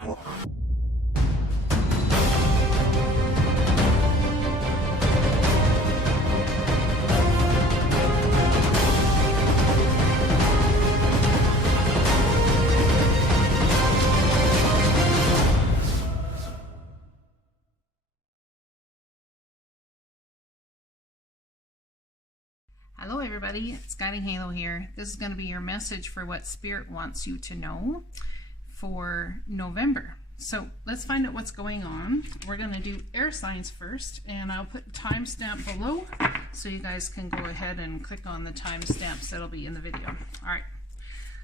Hello everybody, it's GuidingHalo here. This is going to be your message for what Spirit wants you to know for November. So let's find out what's going on. We're going to do air signs first, and I'll put a timestamp below so you guys can go ahead and click on the timestamps that'll be in the video. All right,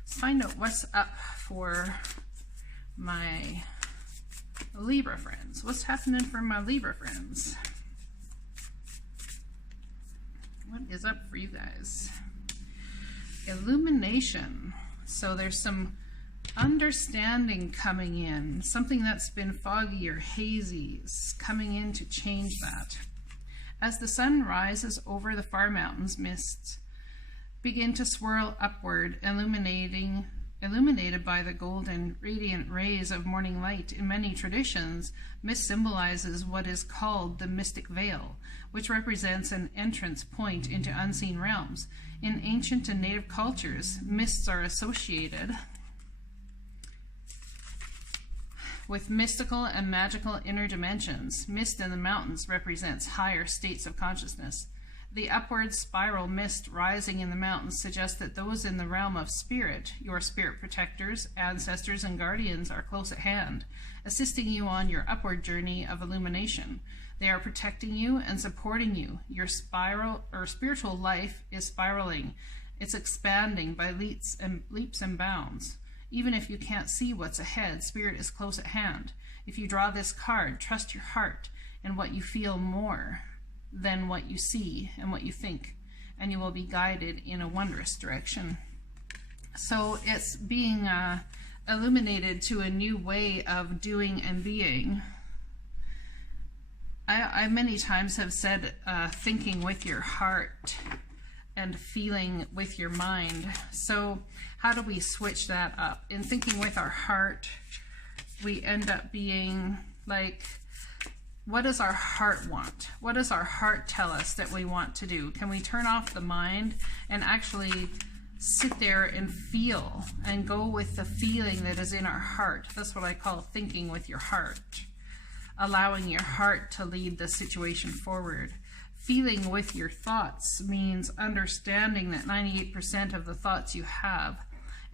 let's find out what's up for my Libra friends. What's happening for my Libra friends? What is up for you guys? Illumination. So there's some understanding coming in. Something that's been foggy or hazy is coming in to change that. As the sun rises over the far mountains, mists begin to swirl upward, illuminated by the golden, radiant rays of morning light. In many traditions, mist symbolizes what is called the mystic veil, which represents an entrance point into unseen realms. In ancient and native cultures, mists are associated with mystical and magical inner dimensions. Mist in the mountains represents higher states of consciousness. The upward spiral mist rising in the mountains suggests that those in the realm of spirit, your spirit protectors, ancestors, and guardians, are close at hand, assisting you on your upward journey of illumination. They are protecting you and supporting you. Your spiritual life is spiraling. It's expanding by leaps and bounds. Even if you can't see what's ahead, Spirit is close at hand. If you draw this card, trust your heart and what you feel more than what you see and what you think, and you will be guided in a wondrous direction. So it's being illuminated to a new way of doing and being. I many times have said thinking with your heart and feeling with your mind. So how do we switch that up? In thinking with our heart, we end up being like, what does our heart want? What does our heart tell us that we want to do? Can we turn off the mind and actually sit there and feel and go with the feeling that is in our heart? That's what I call thinking with your heart. Allowing your heart to lead the situation forward. Feeling with your thoughts means understanding that 98% of the thoughts you have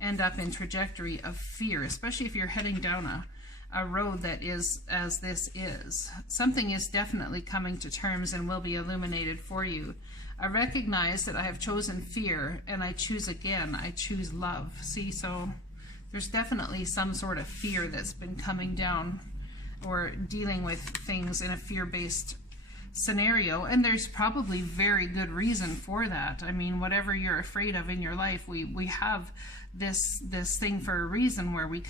end up in trajectory of fear, especially if you're heading down a road that is as this is. Something is definitely coming to terms and will be illuminated for you. I recognize that I have chosen fear, and I choose again. I choose love. See, so there's definitely some sort of fear that's been coming down, or dealing with things in a fear-based scenario, and there's probably very good reason for that. I mean, whatever you're afraid of in your life, we have this thing for a reason, where we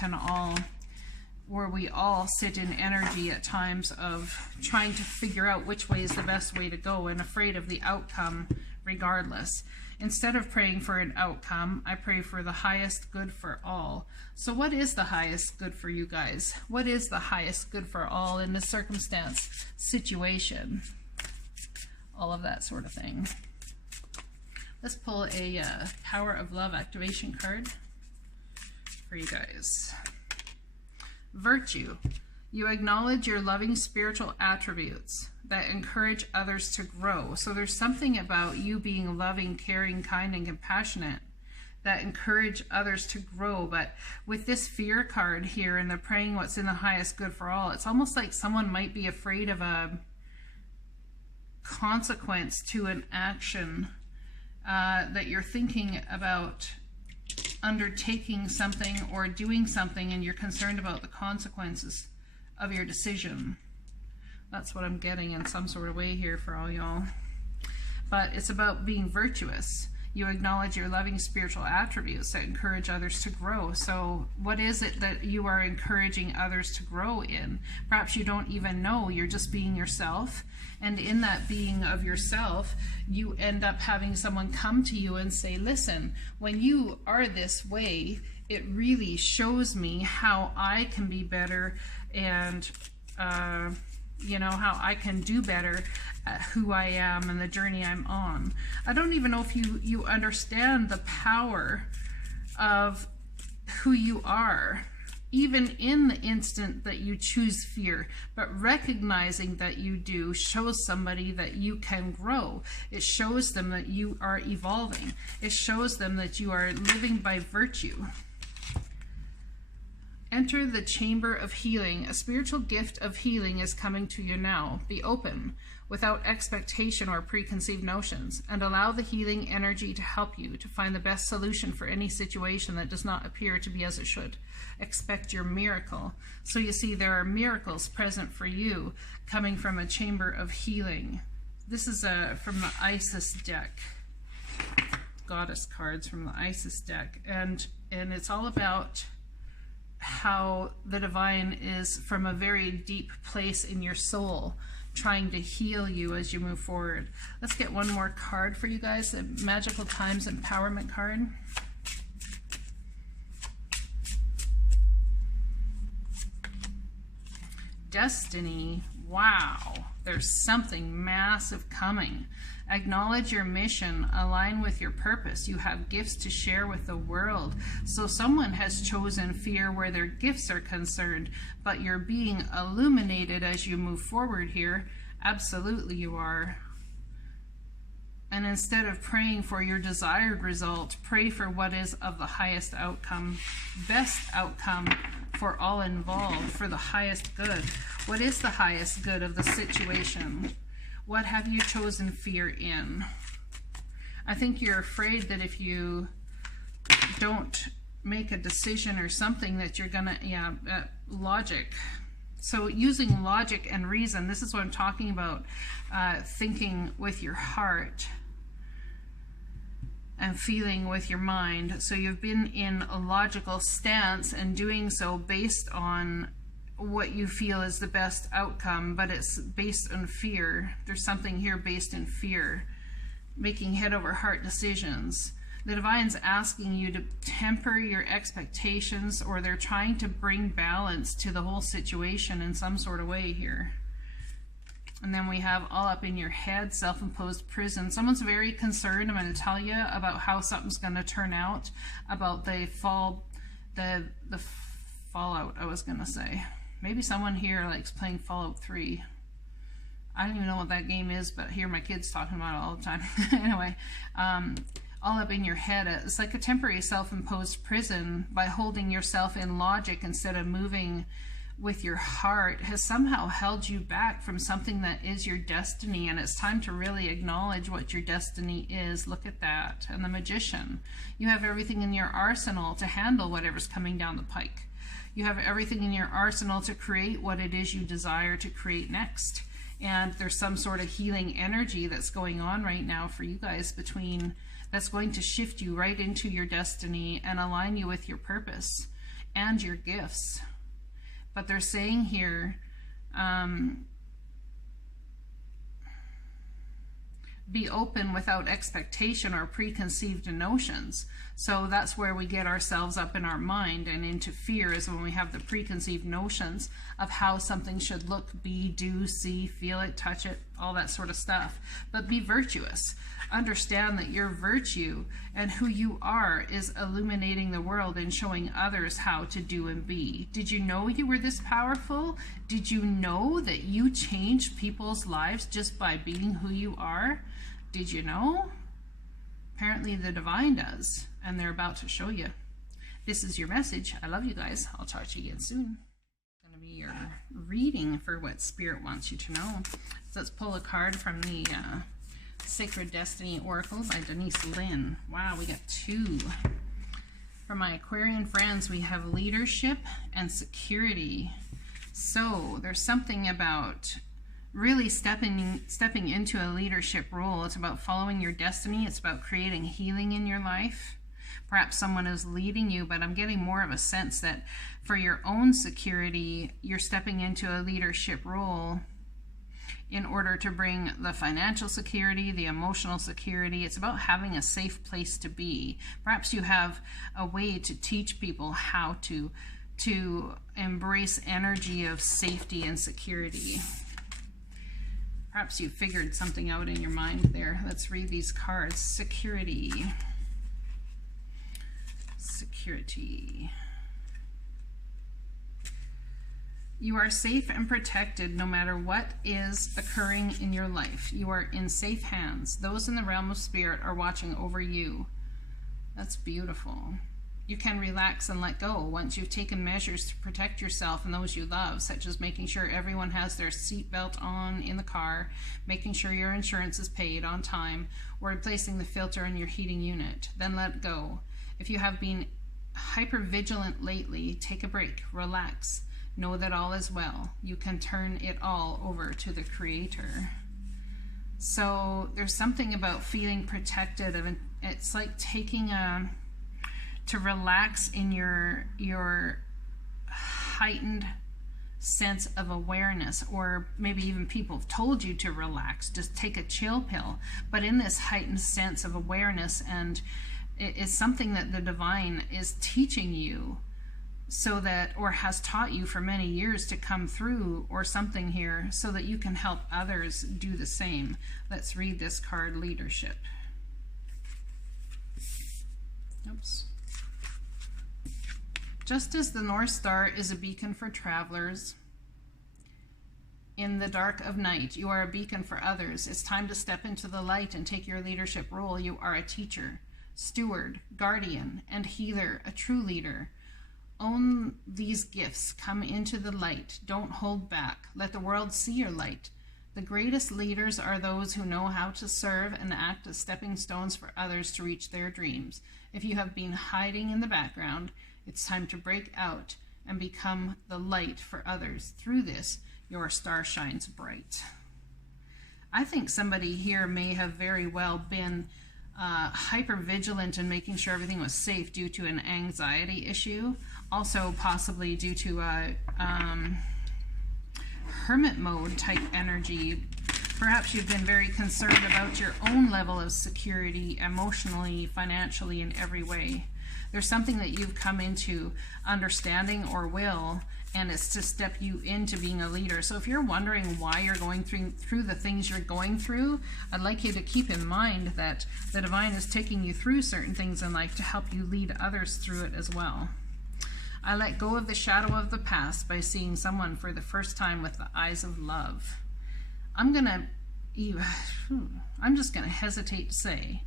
all sit in energy at times of trying to figure out which way is the best way to go, and afraid of the outcome regardless. Instead of praying for an outcome, I pray for the highest good for all. So what is the highest good for you guys? What is the highest good for all in this circumstance, situation, all of that sort of thing? Let's pull a Power of Love activation card for you guys. Virtue. You acknowledge your loving spiritual attributes that encourage others to grow. So there's something about you being loving, caring, kind, and compassionate that encourage others to grow. But with this fear card here and the praying what's in the highest good for all, it's almost like someone might be afraid of a consequence to an action that you're thinking about undertaking something or doing something, and you're concerned about the consequences of your decision. That's what I'm getting in some sort of way here for all y'all. But it's about being virtuous. You acknowledge your loving spiritual attributes that encourage others to grow. So what is it that you are encouraging others to grow in? Perhaps you don't even know. You're just being yourself. And in that being of yourself, you end up having someone come to you and say, listen, when you are this way, it really shows me how I can be better, and you know, how I can do better at who I am and the journey I'm on. I don't even know if you understand the power of who you are, even in the instant that you choose fear. But recognizing that you do shows somebody that you can grow. It shows them that you are evolving. It shows them that you are living by virtue. Enter the chamber of healing. A spiritual gift of healing is coming to you now. Be open, without expectation or preconceived notions, and allow the healing energy to help you to find the best solution for any situation that does not appear to be as it should. Expect your miracle. So you see, there are miracles present for you coming from a chamber of healing. This is from the Isis deck. Goddess cards from the Isis deck. And it's all about how the divine is from a very deep place in your soul trying to heal you as you move forward. Let's get one more card for you guys, the Magical Times Empowerment card. Destiny. Wow, there's something massive coming. Acknowledge your mission, align with your purpose. You have gifts to share with the world. So someone has chosen fear where their gifts are concerned, but you're being illuminated as you move forward here. Absolutely you are. And instead of praying for your desired result, pray for what is of the highest outcome, best outcome for all involved, for the highest good. What is the highest good of the situation? What have you chosen fear in? I think you're afraid that if you don't make a decision or something that you're gonna, logic. So using logic and reason, this is what I'm talking about, thinking with your heart and feeling with your mind. So you've been in a logical stance and doing so based on what you feel is the best outcome, but it's based on fear. There's something here based in fear, making head over heart decisions. The divine's asking you to temper your expectations, or they're trying to bring balance to the whole situation in some sort of way here. And then we have all up in your head, self-imposed prison. Someone's very concerned, I'm going to tell you, about how something's going to turn out, about the fallout, I was going to say. Maybe someone here likes playing Fallout 3. I don't even know what that game is, but I hear my kids talking about it all the time. Anyway, all up in your head. It's like a temporary self-imposed prison. By holding yourself in logic instead of moving with your heart has somehow held you back from something that is your destiny, and it's time to really acknowledge what your destiny is. Look at that. And the Magician. You have everything in your arsenal to handle whatever's coming down the pike. You have everything in your arsenal to create what it is you desire to create next. And there's some sort of healing energy that's going on right now for you guys that's going to shift you right into your destiny and align you with your purpose and your gifts. But they're saying here, be open without expectation or preconceived notions. So that's where we get ourselves up in our mind and into fear, is when we have the preconceived notions of how something should look, be, do, see, feel it, touch it, all that sort of stuff. But be virtuous. Understand that your virtue and who you are is illuminating the world and showing others how to do and be. Did you know you were this powerful? Did you know that you changed people's lives just by being who you are? Did you know? Apparently the divine does, and they're about to show you. This is your message. I love you guys. I'll talk to you again soon. It's going to be your reading for what Spirit wants you to know. So let's pull a card from the Sacred Destiny Oracle by Denise Lynn. Wow, we got two. For my Aquarian friends, we have leadership and security. So there's something about really stepping into a leadership role. It's about following your destiny. It's about creating healing in your life. Perhaps someone is leading you, but I'm getting more of a sense that for your own security, you're stepping into a leadership role in order to bring the financial security, the emotional security. It's about having a safe place to be. Perhaps you have a way to teach people how to embrace energy of safety and security. Perhaps you figured something out in your mind there. Let's read these cards. Security. Security. You are safe and protected no matter what is occurring in your life. You are in safe hands. Those in the realm of spirit are watching over you. That's beautiful. You can relax and let go once you've taken measures to protect yourself and those you love, such as making sure everyone has their seatbelt on in the car, making sure your insurance is paid on time, or replacing the filter in your heating unit. Then let go. If you have been hyper-vigilant lately, take a break, relax. Know that all is well. You can turn it all over to the Creator. So there's something about feeling protected. It's like taking to relax in your heightened sense of awareness, or maybe even people have told you to relax, just take a chill pill. But in this heightened sense of awareness, and it is something that the divine is teaching you, so that, or has taught you for many years to come through, or something here, so that you can help others do the same. Let's read this card, Leadership. Oops. Just as the North Star is a beacon for travelers in the dark of night, you are a beacon for others. It's time to step into the light and take your leadership role. You are a teacher, steward, guardian, and healer, a true leader. Own these gifts. Come into the light. Don't hold back. Let the world see your light. The greatest leaders are those who know how to serve and act as stepping stones for others to reach their dreams. If you have been hiding in the background, it's time to break out and become the light for others. Through this, your star shines bright. I think somebody here may have very well been hyper vigilant in making sure everything was safe due to an anxiety issue. Also possibly due to a hermit mode type energy. Perhaps you've been very concerned about your own level of security emotionally, financially, in every way. There's something that you've come into understanding or will, and it's to step you into being a leader. So if you're wondering why you're going through the things you're going through, I'd like you to keep in mind that the divine is taking you through certain things in life to help you lead others through it as well. I let go of the shadow of the past by seeing someone for the first time with the eyes of love. I'm just going to hesitate to say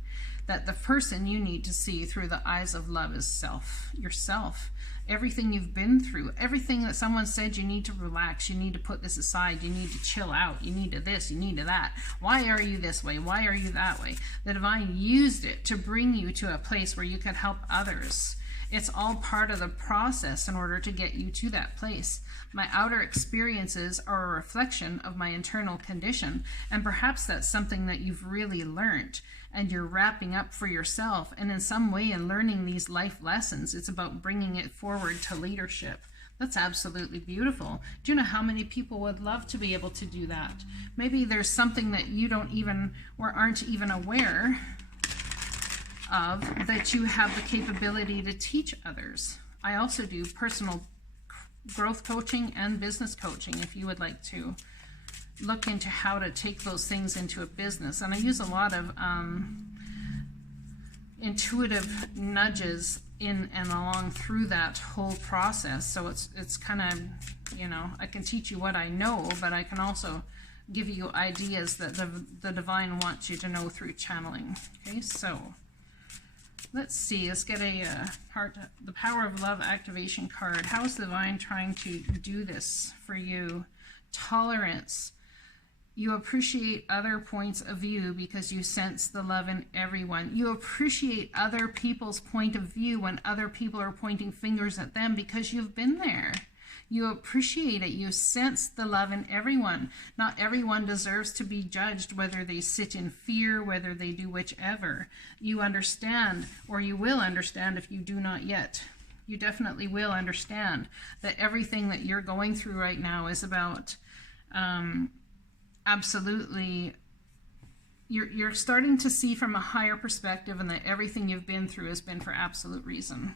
that the person you need to see through the eyes of love is yourself. Everything you've been through, everything that someone said, you need to relax, you need to put this aside, you need to chill out, you need to this, you need to that. Why are you this way? Why are you that way? The divine used it to bring you to a place where you could help others. It's all part of the process in order to get you to that place. My outer experiences are a reflection of my internal condition, and perhaps that's something that you've really learned and you're wrapping up for yourself. And in some way, in learning these life lessons, it's about bringing it forward to leadership. That's absolutely beautiful. Do you know how many people would love to be able to do that? Maybe there's something that you don't even or aren't even aware of, that you have the capability to teach others. I also do personal growth coaching and business coaching if you would like to look into how to take those things into a business. And I use a lot of intuitive nudges in and along through that whole process. So it's kind of, I can teach you what I know, but I can also give you ideas that the divine wants you to know through channeling. Okay, so let's see. Let's get the Power of Love activation card. How is the divine trying to do this for you? Tolerance. You appreciate other points of view because you sense the love in everyone. You appreciate other people's point of view when other people are pointing fingers at them because you've been there. You appreciate it. You sense the love in everyone. Not everyone deserves to be judged, whether they sit in fear, whether they do whichever. You understand, or you will understand if you do not yet. You definitely will understand that everything that you're going through right now is about absolutely, you're starting to see from a higher perspective, and that everything you've been through has been for absolute reason.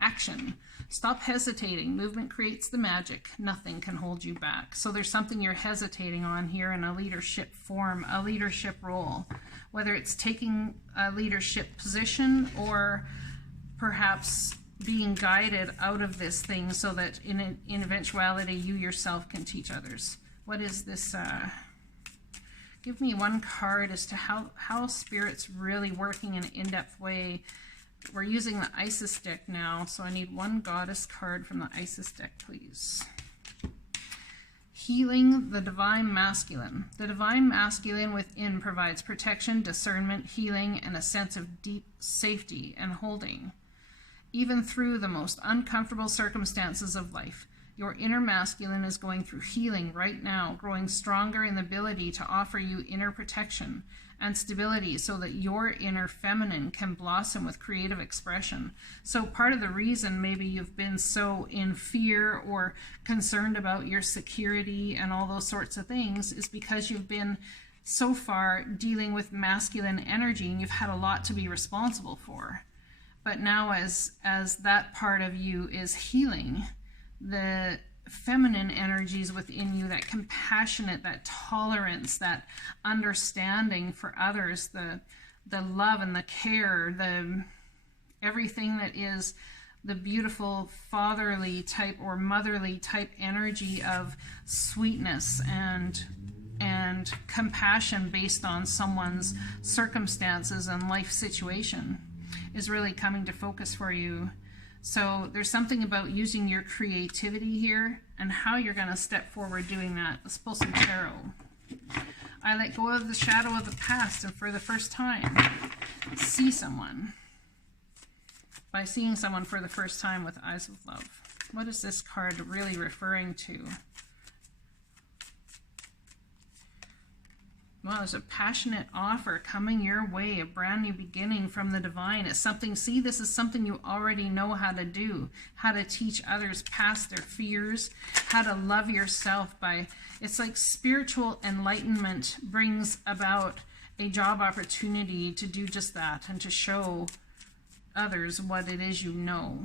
Action. Stop hesitating. Movement creates the magic. Nothing can hold you back. So there's something you're hesitating on here in a leadership form, a leadership role, whether it's taking a leadership position or perhaps being guided out of this thing so that in eventuality you yourself can teach others. What is this? Give me one card as to how Spirit's really working in an in-depth way. We're using the Isis deck now, so I need one goddess card from the Isis deck, please. Healing the divine masculine. The divine masculine within provides protection, discernment, healing, and a sense of deep safety and holding. Even through the most uncomfortable circumstances of life, your inner masculine is going through healing right now, growing stronger in the ability to offer you inner protection and stability so that your inner feminine can blossom with creative expression. So part of the reason maybe you've been so in fear or concerned about your security and all those sorts of things is because you've been so far dealing with masculine energy and you've had a lot to be responsible for. But now as that part of you is healing, the feminine energies within you, that compassionate, that tolerance, that understanding for others, the love and the care, the everything that is the beautiful fatherly type or motherly type energy of sweetness and compassion based on someone's circumstances and life situation is really coming to focus for you. So there's something about using your creativity here and how you're going to step forward doing that. Let's pull some tarot. I let go of the shadow of the past and for the first time see someone. By seeing someone for the first time with eyes of love. What is this card really referring to? Well, there's a passionate offer coming your way, a brand new beginning from the divine. It's something, see, this is something you already know how to do, how to teach others past their fears, how to love yourself by, it's like spiritual enlightenment brings about a job opportunity to do just that and to show others what it is you know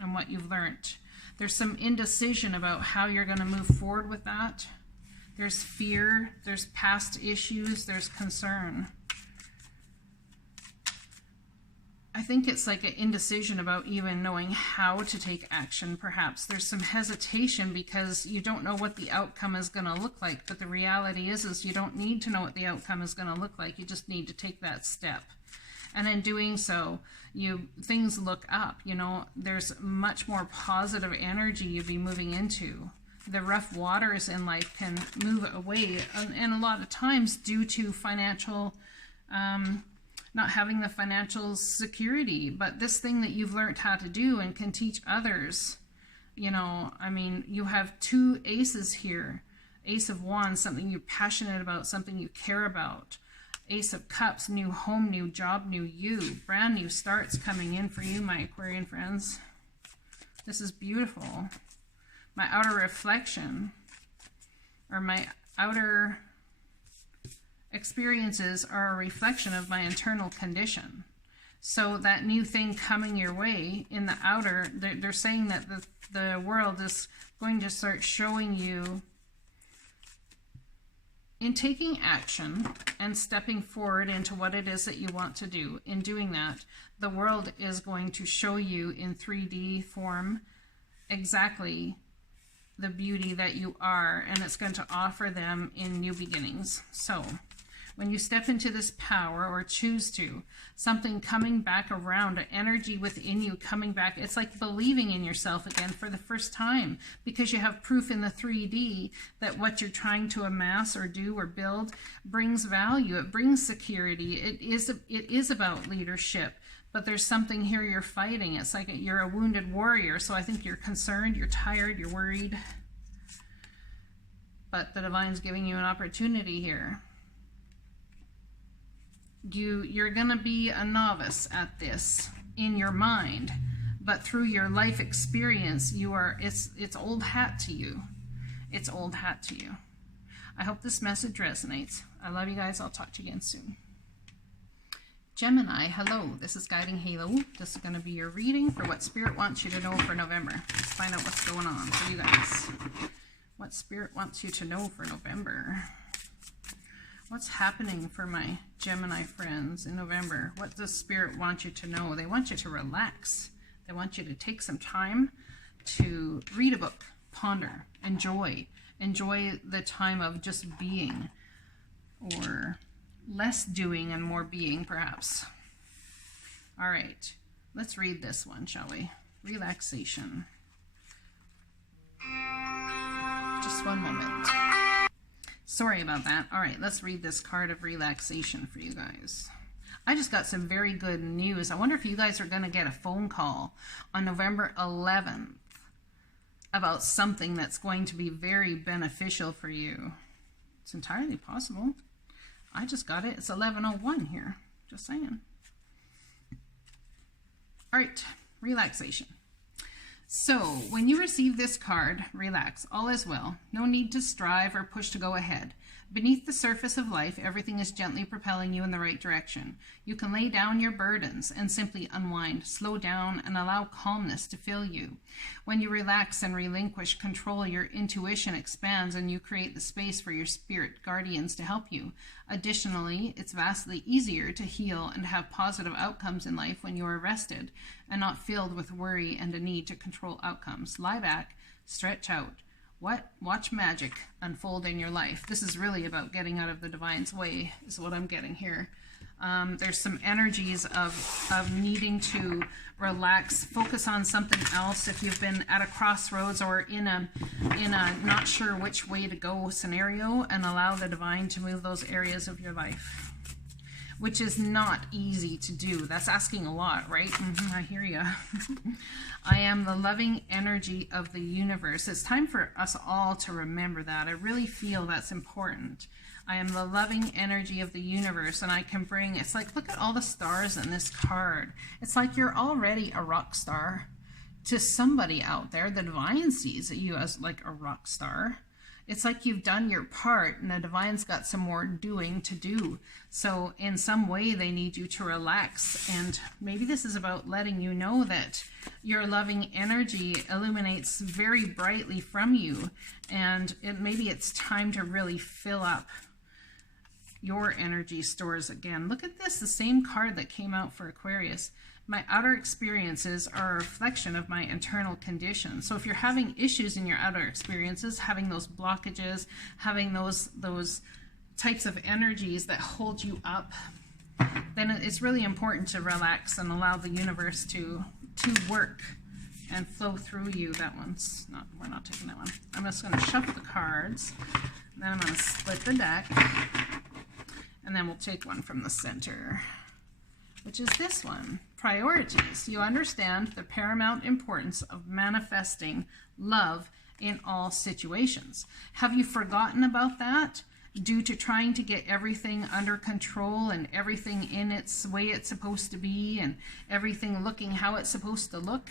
and what you've learned. There's some indecision about how you're going to move forward with that. There's fear, there's past issues, there's concern. I think it's like an indecision about even knowing how to take action, perhaps. There's some hesitation because you don't know what the outcome is going to look like. But the reality is you don't need to know what the outcome is going to look like. You just need to take that step. And in doing so, things look up. You know, there's much more positive energy you'll be moving into. The rough waters in life can move away, and a lot of times due to financial, not having the financial security. But this thing that you've learned how to do and can teach others, you know, I mean, you have two aces here. Ace of Wands, something you're passionate about, something you care about. Ace of Cups, new home, new job, new you. Brand new starts coming in for you, my Aquarian friends. This is beautiful. My outer reflection, or my outer experiences are a reflection of my internal condition. So that new thing coming your way in the outer, they're saying that the world is going to start showing you, in taking action and stepping forward into what it is that you want to do. In doing that, the world is going to show you in 3D form exactly the beauty that you are, and it's going to offer them in new beginnings. So when you step into this power, or choose to, something coming back around, an energy within you coming back, it's like believing in yourself again for the first time, because you have proof in the 3D that what you're trying to amass or do or build brings value, it brings security, it is about leadership. But there's something here you're fighting. It's like you're a wounded warrior. So I think you're concerned, you're tired, you're worried. But the divine's giving you an opportunity here. You're going to be a novice at this in your mind. But through your life experience, it's old hat to you. it's old hat to you. I hope this message resonates. I love you guys. I'll talk to you again soon. Gemini, hello. This is GuidingHalo. This is going to be your reading for what Spirit wants you to know for November. Let's find out what's going on for you guys. What Spirit wants you to know for November. What's happening for my Gemini friends in November? What does Spirit want you to know? They want you to relax. They want you to take some time to read a book, ponder, enjoy the time of just being, or less doing and more being, perhaps. All right, let's read this one, shall we? Relaxation. Just one moment. Sorry about that. All right, let's read this card of relaxation for you guys. I just got some very good news. I wonder if you guys are going to get a phone call on November 11th about something that's going to be very beneficial for you. It's entirely possible. I just got it. It's 11:01 here. Just saying. All right, relaxation. So when you receive this card, relax. All is well. No need to strive or push to go ahead. Beneath the surface of life, everything is gently propelling you in the right direction. You can lay down your burdens and simply unwind, slow down, and allow calmness to fill you. When you relax and relinquish control, your intuition expands and you create the space for your spirit guardians to help you. Additionally, it's vastly easier to heal and have positive outcomes in life when you are rested and not filled with worry and a need to control outcomes. Lie back, stretch out. Watch magic unfold in your life. This is really about getting out of the divine's way, is what I'm getting here. There's some energies of needing to relax, focus on something else. If you've been at a crossroads or in a not sure which way to go scenario, and allow the divine to move those areas of your life, which is not easy to do. That's asking a lot, right? I hear you. I am the loving energy of the universe. It's time for us all to remember that. I really feel that's important. I am the loving energy of the universe, and I can bring, it's like, look at all the stars in this card. It's like you're already a rock star to somebody out there. The divine sees you as like a rock star. It's like you've done your part and the divine's got some more doing to do. So in some way they need you to relax, and maybe this is about letting you know that your loving energy illuminates very brightly from you, and maybe it's time to really fill up your energy stores again. Look at this, the same card that came out for Aquarius. My outer experiences are a reflection of my internal condition. So if you're having issues in your outer experiences, having those blockages, having those types of energies that hold you up, then it's really important to relax and allow the universe to work and flow through you. That one's not, we're not taking that one. I'm just going to shuffle the cards, and then I'm going to split the deck, and then we'll take one from the center, which is this one. Priorities. You understand the paramount importance of manifesting love in all situations. Have you forgotten about that due to trying to get everything under control and everything in its way it's supposed to be and everything looking how it's supposed to look?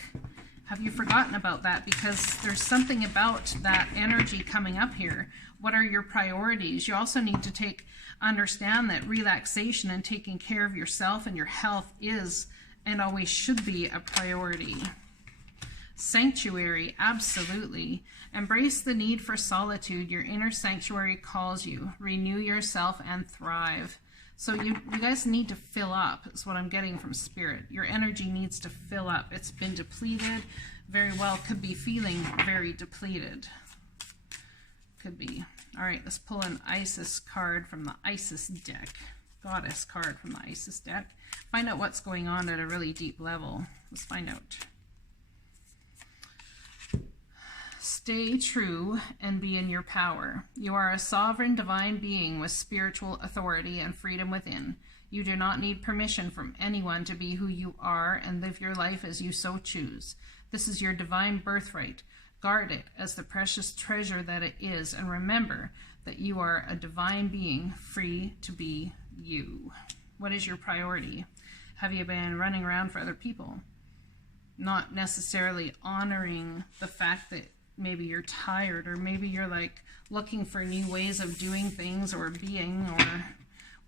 Have you forgotten about that? Because there's something about that energy coming up here. What are your priorities? You also need to understand that relaxation and taking care of yourself and your health is and always should be a priority. Sanctuary, absolutely. Embrace the need for solitude. Your inner sanctuary calls you. Renew yourself and thrive. So you guys need to fill up, is what I'm getting from Spirit. Your energy needs to fill up. It's been depleted. Very well could be feeling very depleted. Could be. All right, let's pull an Isis card from the Isis deck. Goddess card from the Isis deck. Find out what's going on at a really deep level. Let's find out. Stay true and be in your power. You are a sovereign divine being with spiritual authority and freedom within. You do not need permission from anyone to be who you are and live your life as you so choose. This is your divine birthright. Guard it as the precious treasure that it is, and remember that you are a divine being free to be you. What is your priority? Have you been running around for other people? Not necessarily honoring the fact that maybe you're tired, or maybe you're like looking for new ways of doing things or being, or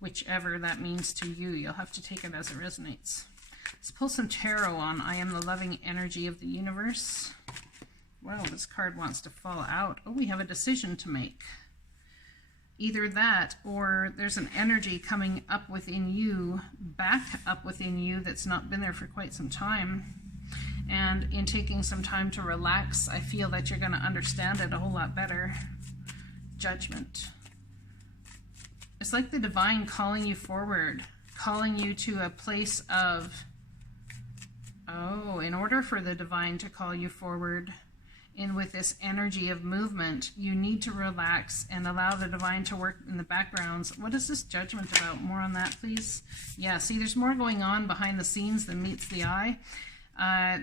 whichever that means to you. You'll have to take it as it resonates. Let's pull some tarot on I am the loving energy of the universe. Wow, this card wants to fall out. Oh, we have a decision to make. Either that, or there's an energy coming up within you, back up within you, that's not been there for quite some time. And in taking some time to relax, I feel that you're going to understand it a whole lot better. Judgment. It's like the divine calling you forward, calling you to a place of, oh, in order for the divine to call you forward, in with this energy of movement, you need to relax and allow the divine to work in the backgrounds. What is this judgment about? More on that, please. Yeah, see, there's more going on behind the scenes than meets the eye.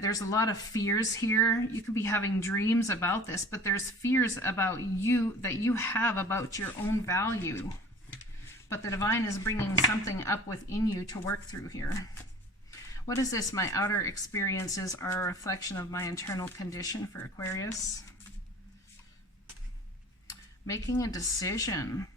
There's a lot of fears here. You could be having dreams about this, but there's fears about you, that you have about your own value. But the divine is bringing something up within you to work through here. What is this? My outer experiences are a reflection of my internal condition for Aquarius. Making a decision.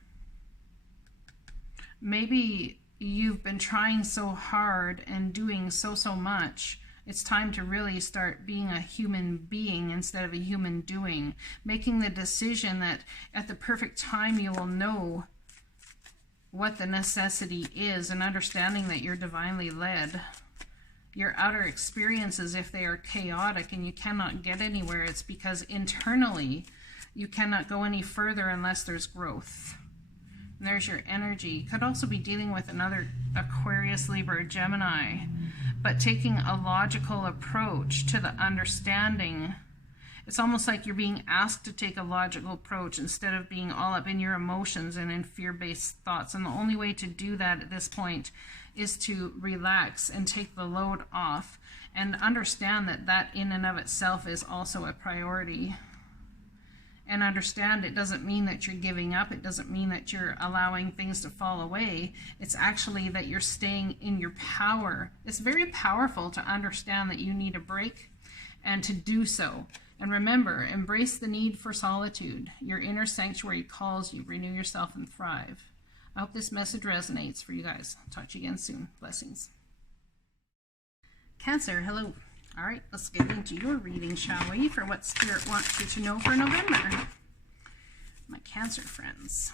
Maybe you've been trying so hard and doing so much. It's time to really start being a human being instead of a human doing. Making the decision that at the perfect time you will know what the necessity is, and understanding that you're divinely led. Your outer experiences, if they are chaotic and you cannot get anywhere, it's because internally you cannot go any further unless there's growth. And there's your energy. Could also be dealing with another Aquarius, Libra, Gemini, but taking a logical approach to the understanding. It's almost like you're being asked to take a logical approach instead of being all up in your emotions and in fear-based thoughts. And the only way to do that at this point is to relax and take the load off and understand that that in and of itself is also a priority. And understand it doesn't mean that you're giving up. It doesn't mean that you're allowing things to fall away. It's actually that you're staying in your power. It's very powerful to understand that you need a break and to do so. And remember, embrace the need for solitude. Your inner sanctuary calls you. Renew yourself and thrive. I hope this message resonates for you guys. Talk to you again soon. Blessings. Cancer, hello. All right, let's get into your reading, shall we, for what Spirit wants you to know for November. My Cancer friends.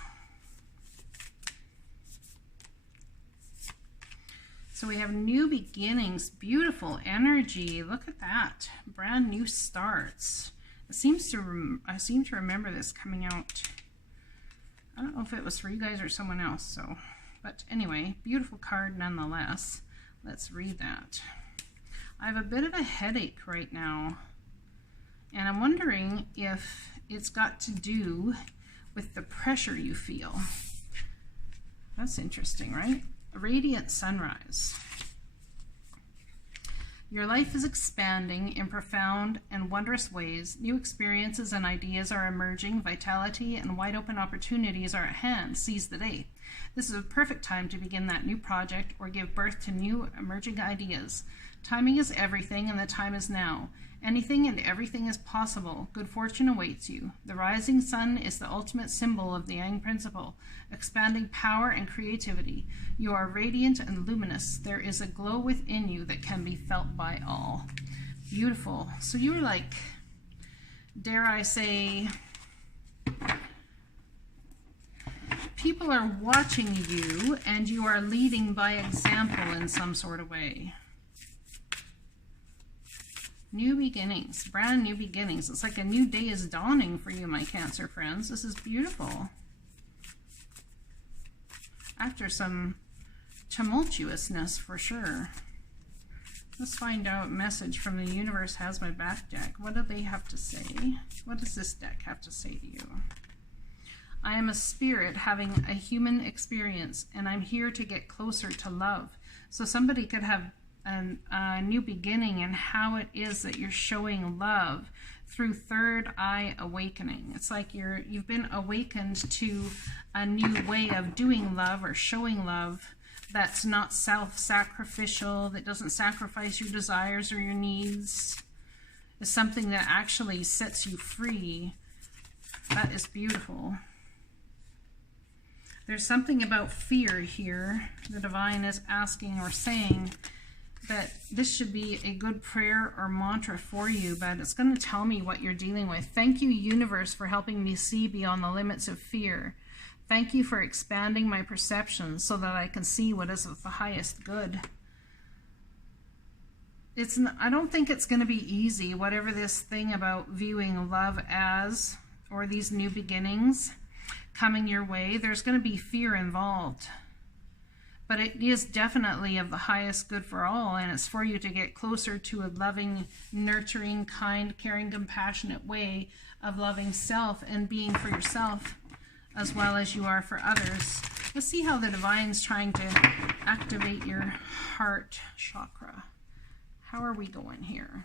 So we have new beginnings, beautiful energy. Look at that. Brand new starts. I seem to remember this coming out. I don't know if it was for you guys or someone else, so, but anyway, beautiful card nonetheless. Let's read that. I have a bit of a headache right now, and I'm wondering if it's got to do with the pressure you feel. That's interesting, right? A radiant sunrise. Your life is expanding in profound and wondrous ways. New experiences and ideas are emerging. Vitality and wide open opportunities are at hand. Seize the day. This is a perfect time to begin that new project or give birth to new emerging ideas. Timing is everything, and the time is now. Anything and everything is possible. Good fortune awaits you. The rising sun is the ultimate symbol of the Yang principle, expanding power and creativity. You are radiant and luminous. There is a glow within you that can be felt by all. Beautiful. So you were like, dare I say, people are watching you and you are leading by example in some sort of way. New beginnings, brand new beginnings. It's like a new day is dawning for you, my Cancer friends. This is beautiful. After some tumultuousness, for sure. Let's find out. Message from the universe has my back deck. What do they have to say? What does this deck have to say to you? I am a spirit having a human experience, and I'm here to get closer to love. So somebody could have a new beginning and how it is that you're showing love through third eye awakening. It's like you've been awakened to a new way of doing love or showing love that's not self-sacrificial, that doesn't sacrifice your desires or your needs. is something that actually sets you free. That is beautiful. There's something about fear here. The divine is asking or saying that this should be a good prayer or mantra for you, but it's going to tell me what you're dealing with. Thank you, universe, for helping me see beyond the limits of fear. Thank you for expanding my perceptions so that I can see what is of the highest good. I don't think it's going to be easy, whatever this thing about viewing love as, or these new beginnings coming your way. There's going to be fear involved. But it is definitely of the highest good for all, and it's for you to get closer to a loving, nurturing, kind, caring, compassionate way of loving self and being for yourself as well as you are for others. Let's see how the divine's trying to activate your heart chakra. How are we going here?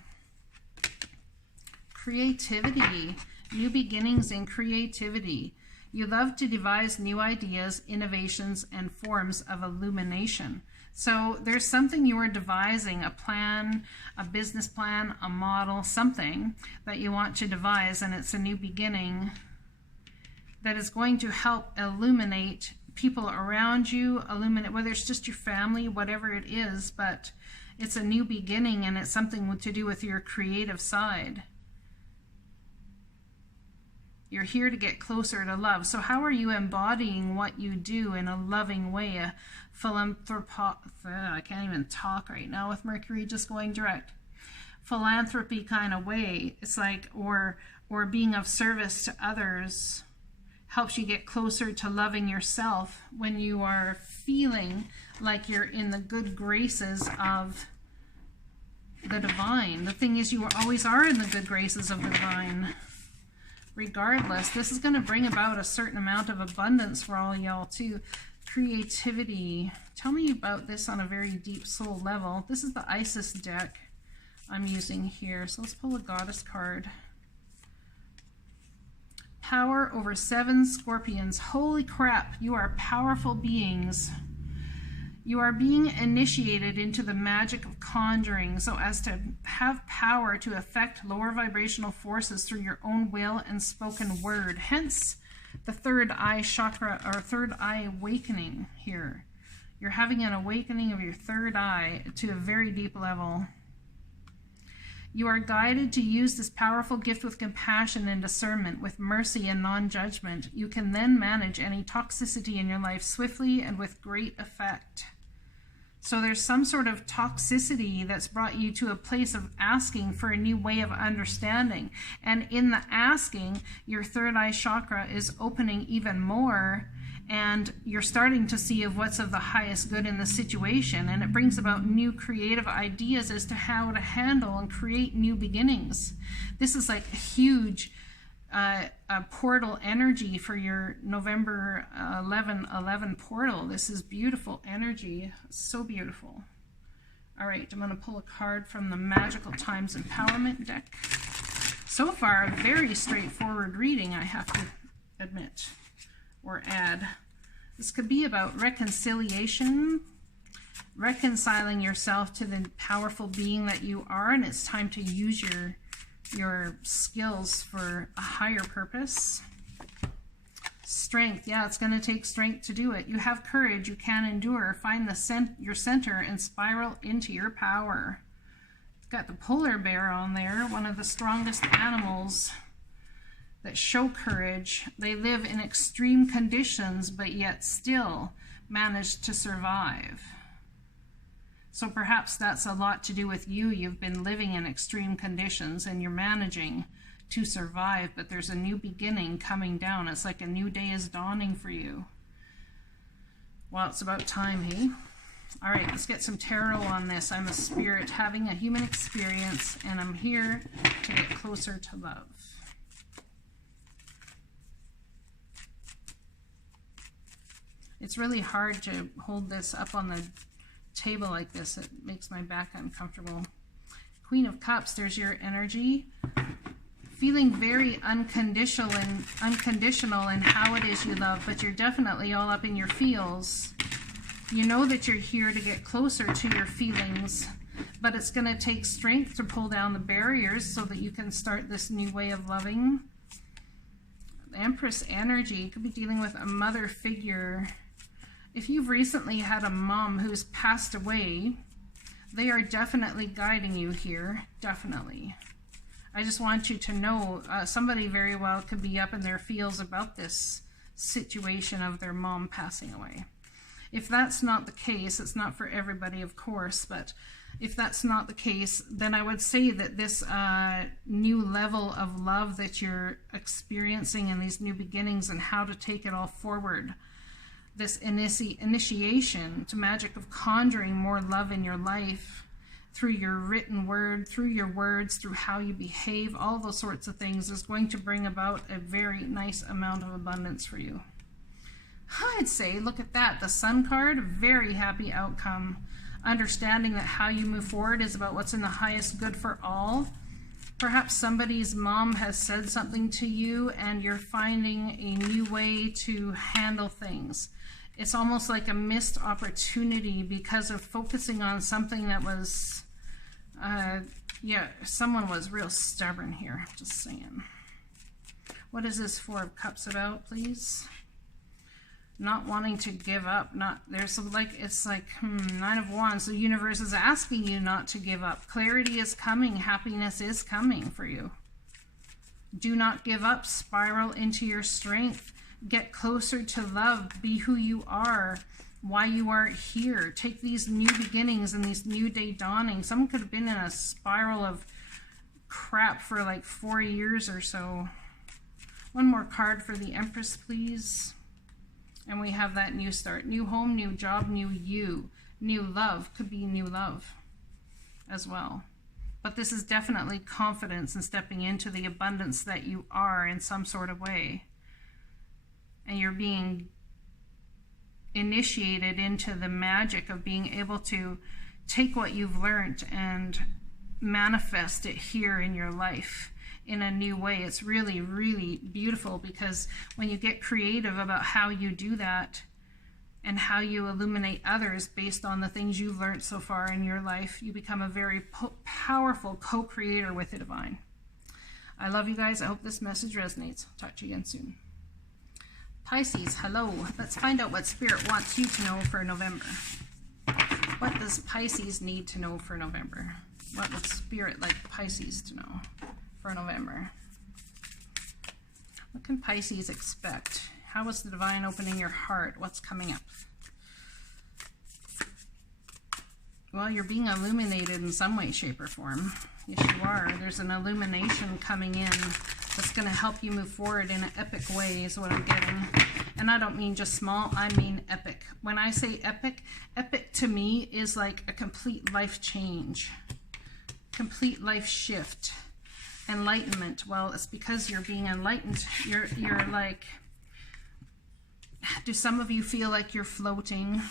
Creativity, new beginnings in creativity. You love to devise new ideas, innovations, and forms of illumination. So there's something you are devising, a plan, a business plan, a model, something that you want to devise, and it's a new beginning that is going to help illuminate people around you, illuminate, whether it's just your family, whatever it is, but it's a new beginning, and it's something to do with your creative side. You're here to get closer to love. So how are you embodying what you do in a loving way? A I can't even talk right now with Mercury just going direct. Philanthropy kind of way. It's like, or being of service to others helps you get closer to loving yourself when you are feeling like you're in the good graces of the divine. The thing is, you always are in the good graces of the divine. Regardless, this is going to bring about a certain amount of abundance for all y'all too. Creativity. Tell me about this on a very deep soul level. This is the Isis deck I'm using here. So let's pull a goddess card. Power over 7 scorpions. Holy crap, you are powerful beings. You are being initiated into the magic of conjuring so as to have power to affect lower vibrational forces through your own will and spoken word. Hence the third eye chakra, or third eye awakening here. You're having an awakening of your third eye to a very deep level. You are guided to use this powerful gift with compassion and discernment, with mercy and non-judgment. You can then manage any toxicity in your life swiftly and with great effect. So there's some sort of toxicity that's brought you to a place of asking for a new way of understanding. And in the asking, your third eye chakra is opening even more, and you're starting to see of what's of the highest good in the situation. And it brings about new creative ideas as to how to handle and create new beginnings. This is like a huge portal energy for your November 11/11 portal. This is beautiful energy, so beautiful. All right, I'm going to pull a card from the Magical Times Empowerment deck. So far, a very straightforward reading, I have to admit, or add. This could be about reconciliation, reconciling yourself to the powerful being that you are, and it's time to use your skills for a higher purpose. Strength, yeah, it's going to take strength to do it. You have courage, you can endure. Find your center and spiral into your power. It's got the polar bear on there, one of the strongest animals that show courage. They live in extreme conditions, but yet still manage to survive. So perhaps that's a lot to do with you. You've been living in extreme conditions and you're managing to survive, but there's a new beginning coming down. It's like a new day is dawning for you. Well, it's about time, hey? All right, let's get some tarot on this. I'm a spirit having a human experience, and I'm here to get closer to love. It's really hard to hold this up on the table like this. It makes my back uncomfortable. Queen of Cups, there's your energy. Feeling very unconditional in how it is you love, but you're definitely all up in your feels. You know that you're here to get closer to your feelings, but it's going to take strength to pull down the barriers so that you can start this new way of loving. The Empress energy could be dealing with a mother figure. If you've recently had a mom who's passed away, they are definitely guiding you here, definitely. I just want you to know somebody very well could be up in their feels about this situation of their mom passing away. If that's not the case, it's not for everybody, of course, but if that's not the case, then I would say that this new level of love that you're experiencing and these new beginnings and how to take it all forward, this initiation to magic of conjuring more love in your life through your written word, through your words, through how you behave, all those sorts of things is going to bring about a very nice amount of abundance for you. I'd say, look at that, the Sun card, very happy outcome. Understanding that how you move forward is about what's in the highest good for all. Perhaps somebody's mom has said something to you and you're finding a new way to handle things. It's almost like a missed opportunity because of focusing on something that was, yeah, someone was real stubborn here, just saying. What is this Four of Cups about, please? Not wanting to give up. It's like Nine of Wands. The universe is asking you not to give up. Clarity is coming. Happiness is coming for you. Do not give up. Spiral into your strength. Get closer to love. Be who you are. Why you are here. Take these new beginnings and these new day dawning. Someone could have been in a spiral of crap for like 4 years or so. One more card for the Empress, please. And we have that new start. New home, new job, new you. New love. Could be new love as well. But this is definitely confidence and stepping into the abundance that you are in some sort of way. And you're being initiated into the magic of being able to take what you've learned and manifest it here in your life in a new way. It's really, really beautiful because when you get creative about how you do that and how you illuminate others based on the things you've learned so far in your life, you become a very powerful co-creator with the divine. I love you guys. I hope this message resonates. Talk to you again soon. Pisces, hello. Let's find out what Spirit wants you to know for November. What does Pisces need to know for November? What would Spirit like Pisces to know for November? What can Pisces expect? How is the divine opening your heart? What's coming up? Well, you're being illuminated in some way, shape, or form. Yes, you are. There's an illumination coming in that's going to help you move forward in an epic way is what I'm getting. And I don't mean just small, I mean epic. When I say epic, epic to me is like a complete life change, complete life shift, enlightenment. Well, it's because you're being enlightened. You're like, do some of you feel like you're floating?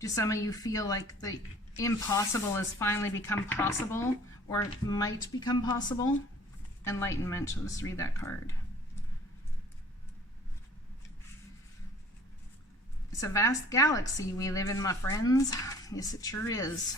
Do some of you feel like the impossible has finally become possible or might become possible? Enlightenment. Let's read that card. It's a vast galaxy we live in, my friends. Yes, it sure is.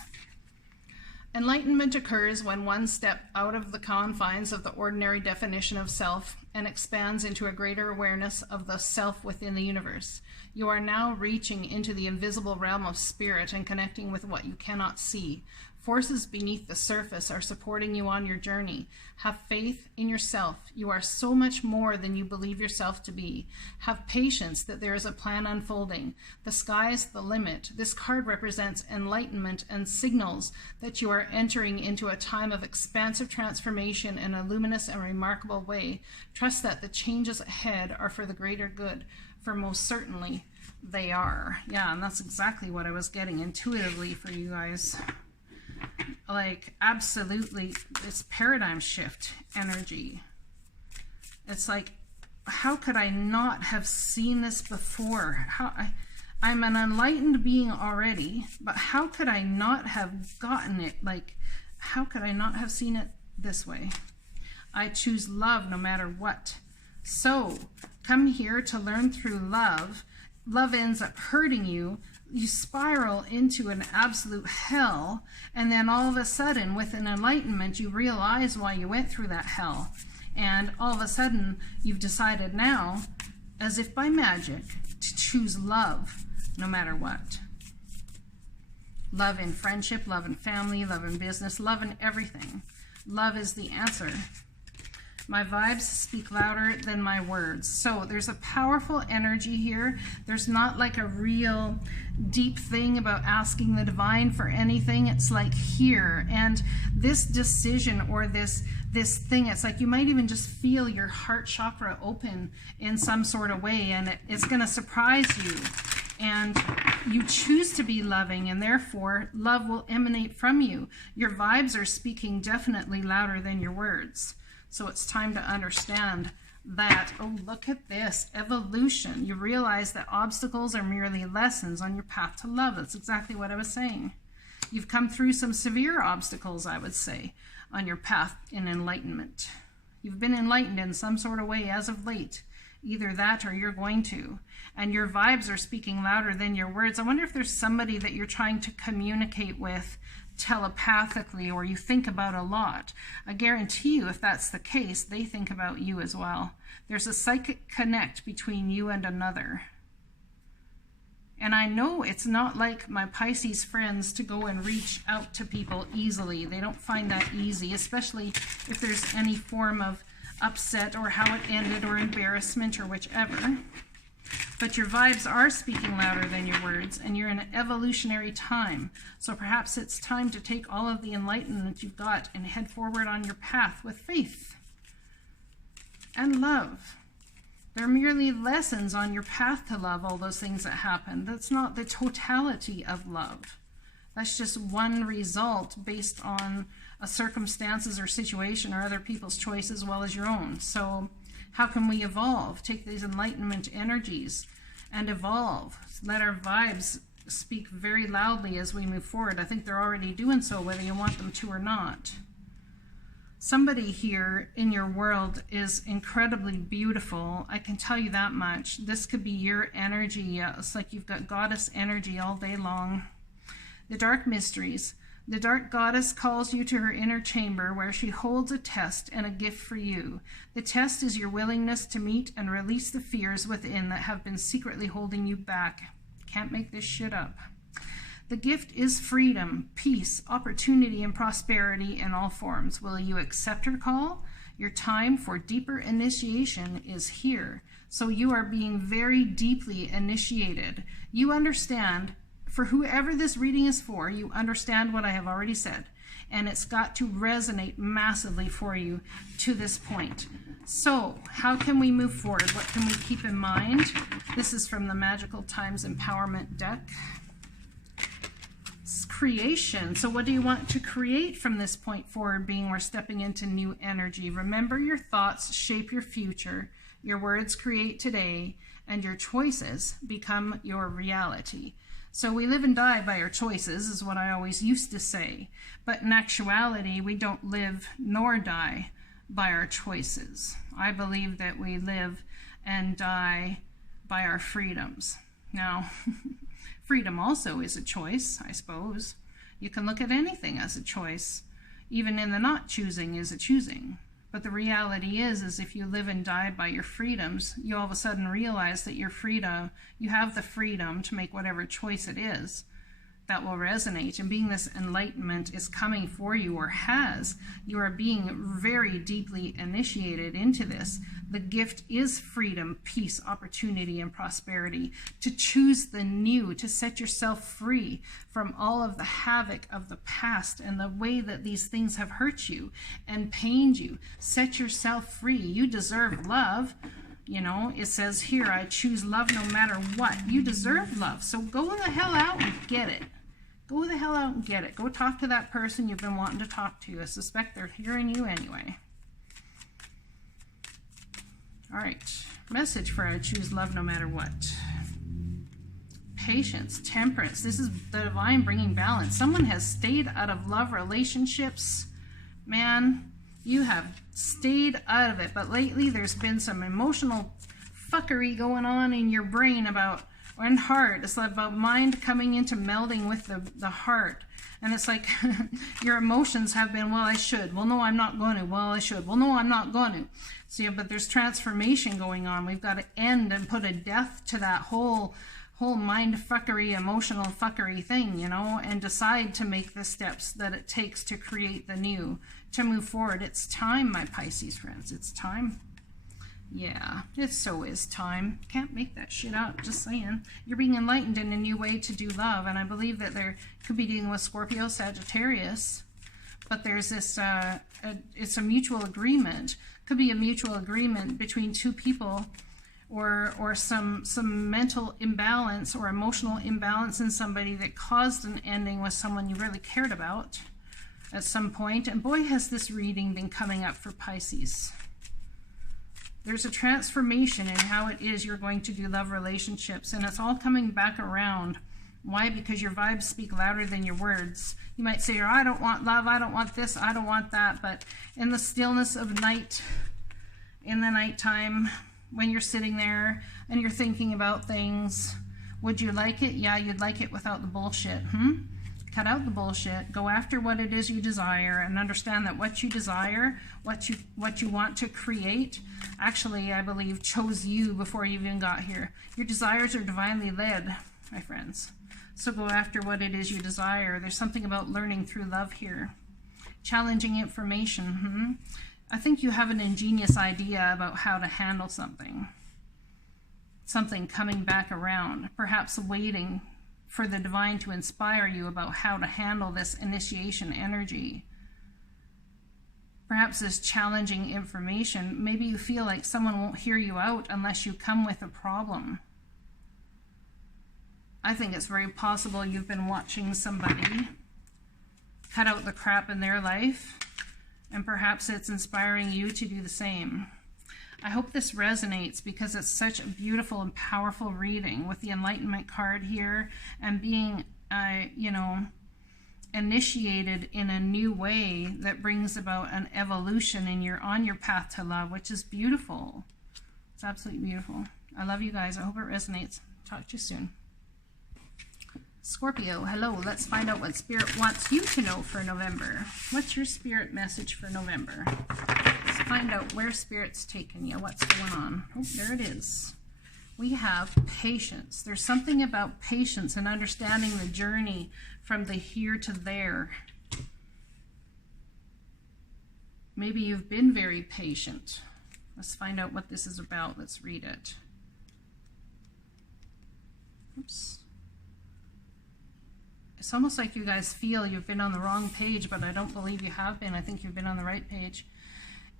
Enlightenment occurs when one steps out of the confines of the ordinary definition of self and expands into a greater awareness of the self within the universe. You are now reaching into the invisible realm of spirit and connecting with what you cannot see. Forces beneath the surface are supporting you on your journey. Have faith in yourself. You are so much more than you believe yourself to be. Have patience that there is a plan unfolding. The sky is the limit. This card represents enlightenment and signals that you are entering into a time of expansive transformation in a luminous and remarkable way. Trust that the changes ahead are for the greater good, for most certainly they are. Yeah, and that's exactly what I was getting intuitively for you guys. Like, absolutely, this paradigm shift energy. It's like, how could I not have seen this before? I'm an enlightened being already, but how could I not have gotten it? Like, how could I not have seen it this way? I choose love no matter what. So, come here to learn through love. Love ends up hurting you, you spiral into an absolute hell, and then all of a sudden, with an enlightenment, you realize why you went through that hell. And all of a sudden, you've decided now, as if by magic, to choose love no matter what. Love in friendship, love in family, love in business, love in everything. Love is the answer. My vibes speak louder than my words. So there's a powerful energy here. There's not like a real deep thing about asking the divine for anything. It's like here. And this decision or this thing, it's like you might even just feel your heart chakra open in some sort of way, and it's going to surprise you. And you choose to be loving, and therefore love will emanate from you. Your vibes are speaking definitely louder than your words. So it's time to understand that, oh, look at this, evolution. You realize that obstacles are merely lessons on your path to love. That's exactly what I was saying. You've come through some severe obstacles, I would say, on your path in enlightenment. You've been enlightened in some sort of way as of late. Either that or you're going to. And your vibes are speaking louder than your words. I wonder if there's somebody that you're trying to communicate with telepathically, or you think about a lot. I guarantee you, if that's the case, they think about you as well. There's a psychic connect between you and another. And I know it's not like my Pisces friends to go and reach out to people easily. They don't find that easy, especially if there's any form of upset or how it ended or embarrassment or whichever. But your vibes are speaking louder than your words, and you're in an evolutionary time. So perhaps it's time to take all of the enlightenment you've got and head forward on your path with faith and love. They're merely lessons on your path to love, all those things that happen. That's not the totality of love. That's just one result based on a circumstances or situation or other people's choice as well as your own. So how can we evolve? Take these enlightenment energies and evolve. Let our vibes speak very loudly as we move forward. I think they're already doing so, whether you want them to or not. Somebody here in your world is incredibly beautiful. I can tell you that much. This could be your energy. It's like you've got goddess energy all day long. The dark mysteries. The dark goddess calls you to her inner chamber where she holds a test and a gift for you. The test is your willingness to meet and release the fears within that have been secretly holding you back. Can't make this shit up. The gift is freedom, peace, opportunity, and prosperity in all forms. Will you accept her call? Your time for deeper initiation is here. So you are being very deeply initiated. You understand. For whoever this reading is for, you understand what I have already said, and it's got to resonate massively for you to this point. So, how can we move forward? What can we keep in mind? This is from the Magical Times Empowerment deck. It's creation. So what do you want to create from this point forward, being we're stepping into new energy? Remember, your thoughts shape your future, your words create today, and your choices become your reality. So we live and die by our choices, is what I always used to say. But in actuality, we don't live nor die by our choices. I believe that we live and die by our freedoms. Now, freedom also is a choice, I suppose. You can look at anything as a choice. Even in the not choosing is a choosing. But the reality is if you live and die by your freedoms, you all of a sudden realize that your freedom, you have the freedom to make whatever choice it is that will resonate. And being this enlightenment is coming for you, or has, you are being very deeply initiated into this. The gift is freedom, peace, opportunity, and prosperity. To choose the new, to set yourself free from all of the havoc of the past and the way that these things have hurt you and pained you. Set yourself free. You deserve love. You know, it says here, I choose love no matter what. You deserve love. So go the hell out and get it. Go the hell out and get it. Go talk to that person you've been wanting to talk to. I suspect they're hearing you anyway. All right. Message for I choose love no matter what. Patience, temperance. This is the divine bringing balance. Someone has stayed out of love relationships. Man, you have stayed out of it. But lately there's been some emotional fuckery going on in your brain about and heart. It's about mind coming into melding with the heart. And it's like your emotions have been, well, I should. Well, no, I'm not going to. Well, I should. Well, no, I'm not going to. So, yeah, but there's transformation going on. We've got to end and put a death to that whole mind fuckery, emotional fuckery thing, you know, and decide to make the steps that it takes to create the new, to move forward. It's time, my Pisces friends. It's time. Yeah, it so is time. Can't make that shit up, just saying. You're being enlightened in a new way to do love, and I believe that there could be dealing with Scorpio, Sagittarius, but there's this, it's a mutual agreement. Could be a mutual agreement between two people, or some mental imbalance or emotional imbalance in somebody that caused an ending with someone you really cared about at some point. And boy, has this reading been coming up for Pisces. There's a transformation in how it is you're going to do love relationships, and it's all coming back around. Why? Because your vibes speak louder than your words. You might say, oh, I don't want love, I don't want this, I don't want that, but in the stillness of night, in the nighttime, when you're sitting there and you're thinking about things, would you like it? Yeah, you'd like it without the bullshit. Cut out the bullshit, go after what it is you desire, and understand that what you desire, what you want to create, actually, I believe, chose you before you even got here. Your desires are divinely led, my friends. So go after what it is you desire. There's something about learning through love here. Challenging information. I think you have an ingenious idea about how to handle something. Something coming back around, perhaps waiting for the divine to inspire you about how to handle this initiation energy. Perhaps this challenging information, maybe you feel like someone won't hear you out unless you come with a problem. I think it's very possible you've been watching somebody cut out the crap in their life, and perhaps it's inspiring you to do the same. I hope this resonates because it's such a beautiful and powerful reading with the Enlightenment card here and being, initiated in a new way that brings about an evolution and you're on your path to love, which is beautiful. It's absolutely beautiful. I love you guys. I hope it resonates. Talk to you soon. Scorpio, hello. Let's find out what Spirit wants you to know for November. What's your Spirit message for November? Let's find out where Spirit's taking you. What's going on? Oh, there it is. We have patience. There's something about patience and understanding the journey from the here to there. Maybe you've been very patient. Let's find out what this is about. Let's read it. Oops. It's almost like you guys feel you've been on the wrong page, but I don't believe you have been. I think you've been on the right page.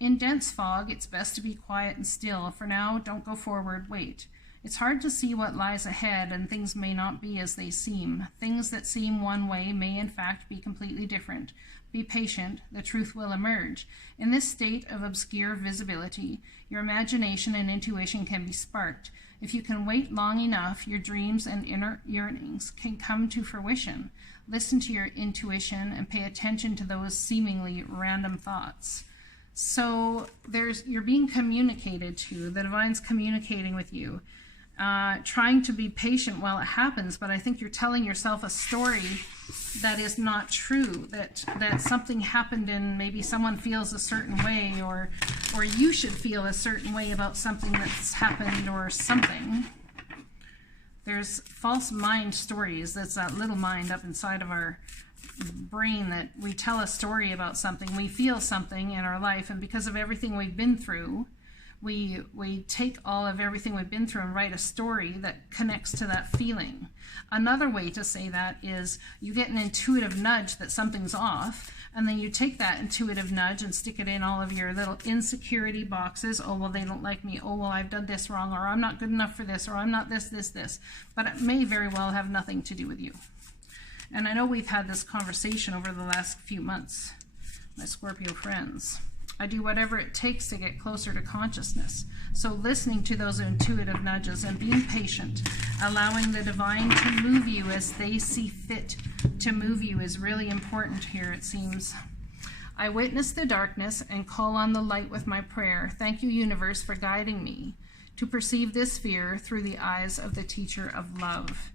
In dense fog, it's best to be quiet and still. For now, don't go forward, wait. It's hard to see what lies ahead, and things may not be as they seem. Things that seem one way may in fact be completely different. Be patient, the truth will emerge. In this state of obscure visibility, your imagination and intuition can be sparked. If you can wait long enough, your dreams and inner yearnings can come to fruition. Listen to your intuition and pay attention to those seemingly random thoughts. So you're being communicated to. The divine's communicating with you. Trying to be patient while it happens, but I think you're telling yourself a story that is not true, that something happened and maybe someone feels a certain way, or you should feel a certain way about something that's happened or something. There's false mind stories. That's that little mind up inside of our brain that we tell a story about something. We feel something in our life, and because of everything we've been through, we take all of everything we've been through and write a story that connects to that feeling. Another way to say that is you get an intuitive nudge that something's off, and then you take that intuitive nudge and stick it in all of your little insecurity boxes. Oh, well, they don't like me. Oh, well, I've done this wrong, or I'm not good enough for this, or I'm not this. But it may very well have nothing to do with you. And I know we've had this conversation over the last few months, my Scorpio friends. I do whatever it takes to get closer to consciousness. So listening to those intuitive nudges and being patient, allowing the divine to move you as they see fit to move you is really important here, it seems. I witness the darkness and call on the light with my prayer. Thank you, universe, for guiding me to perceive this fear through the eyes of the teacher of love.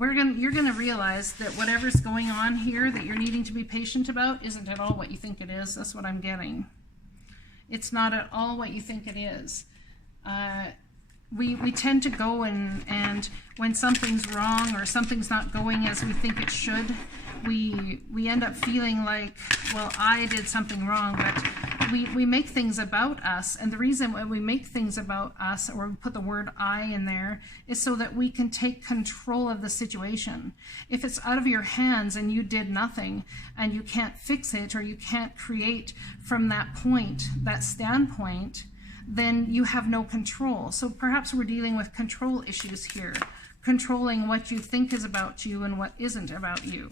You're gonna realize that whatever's going on here that you're needing to be patient about isn't at all what you think it is. That's what I'm getting. It's not at all what you think it is. We tend to go and when something's wrong or something's not going as we think it should, we end up feeling like, well, I did something wrong. But we make things about us, and the reason why we make things about us, or we put the word I in there, is so that we can take control of the situation. If it's out of your hands and you did nothing and you can't fix it, or you can't create from that point, that standpoint, then you have no control. So perhaps we're dealing with control issues here, controlling what you think is about you and what isn't about you,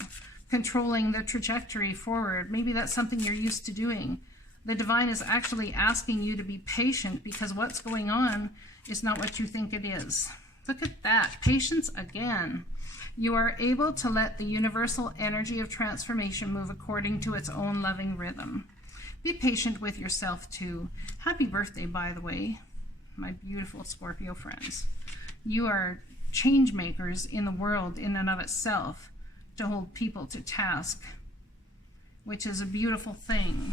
controlling the trajectory forward. Maybe that's something you're used to doing. The divine is actually asking you to be patient because what's going on is not what you think it is. Look at that, patience again. You are able to let the universal energy of transformation move according to its own loving rhythm. Be patient with yourself too. Happy birthday, by the way, my beautiful Scorpio friends. You are change makers in the world in and of itself to hold people to task, which is a beautiful thing.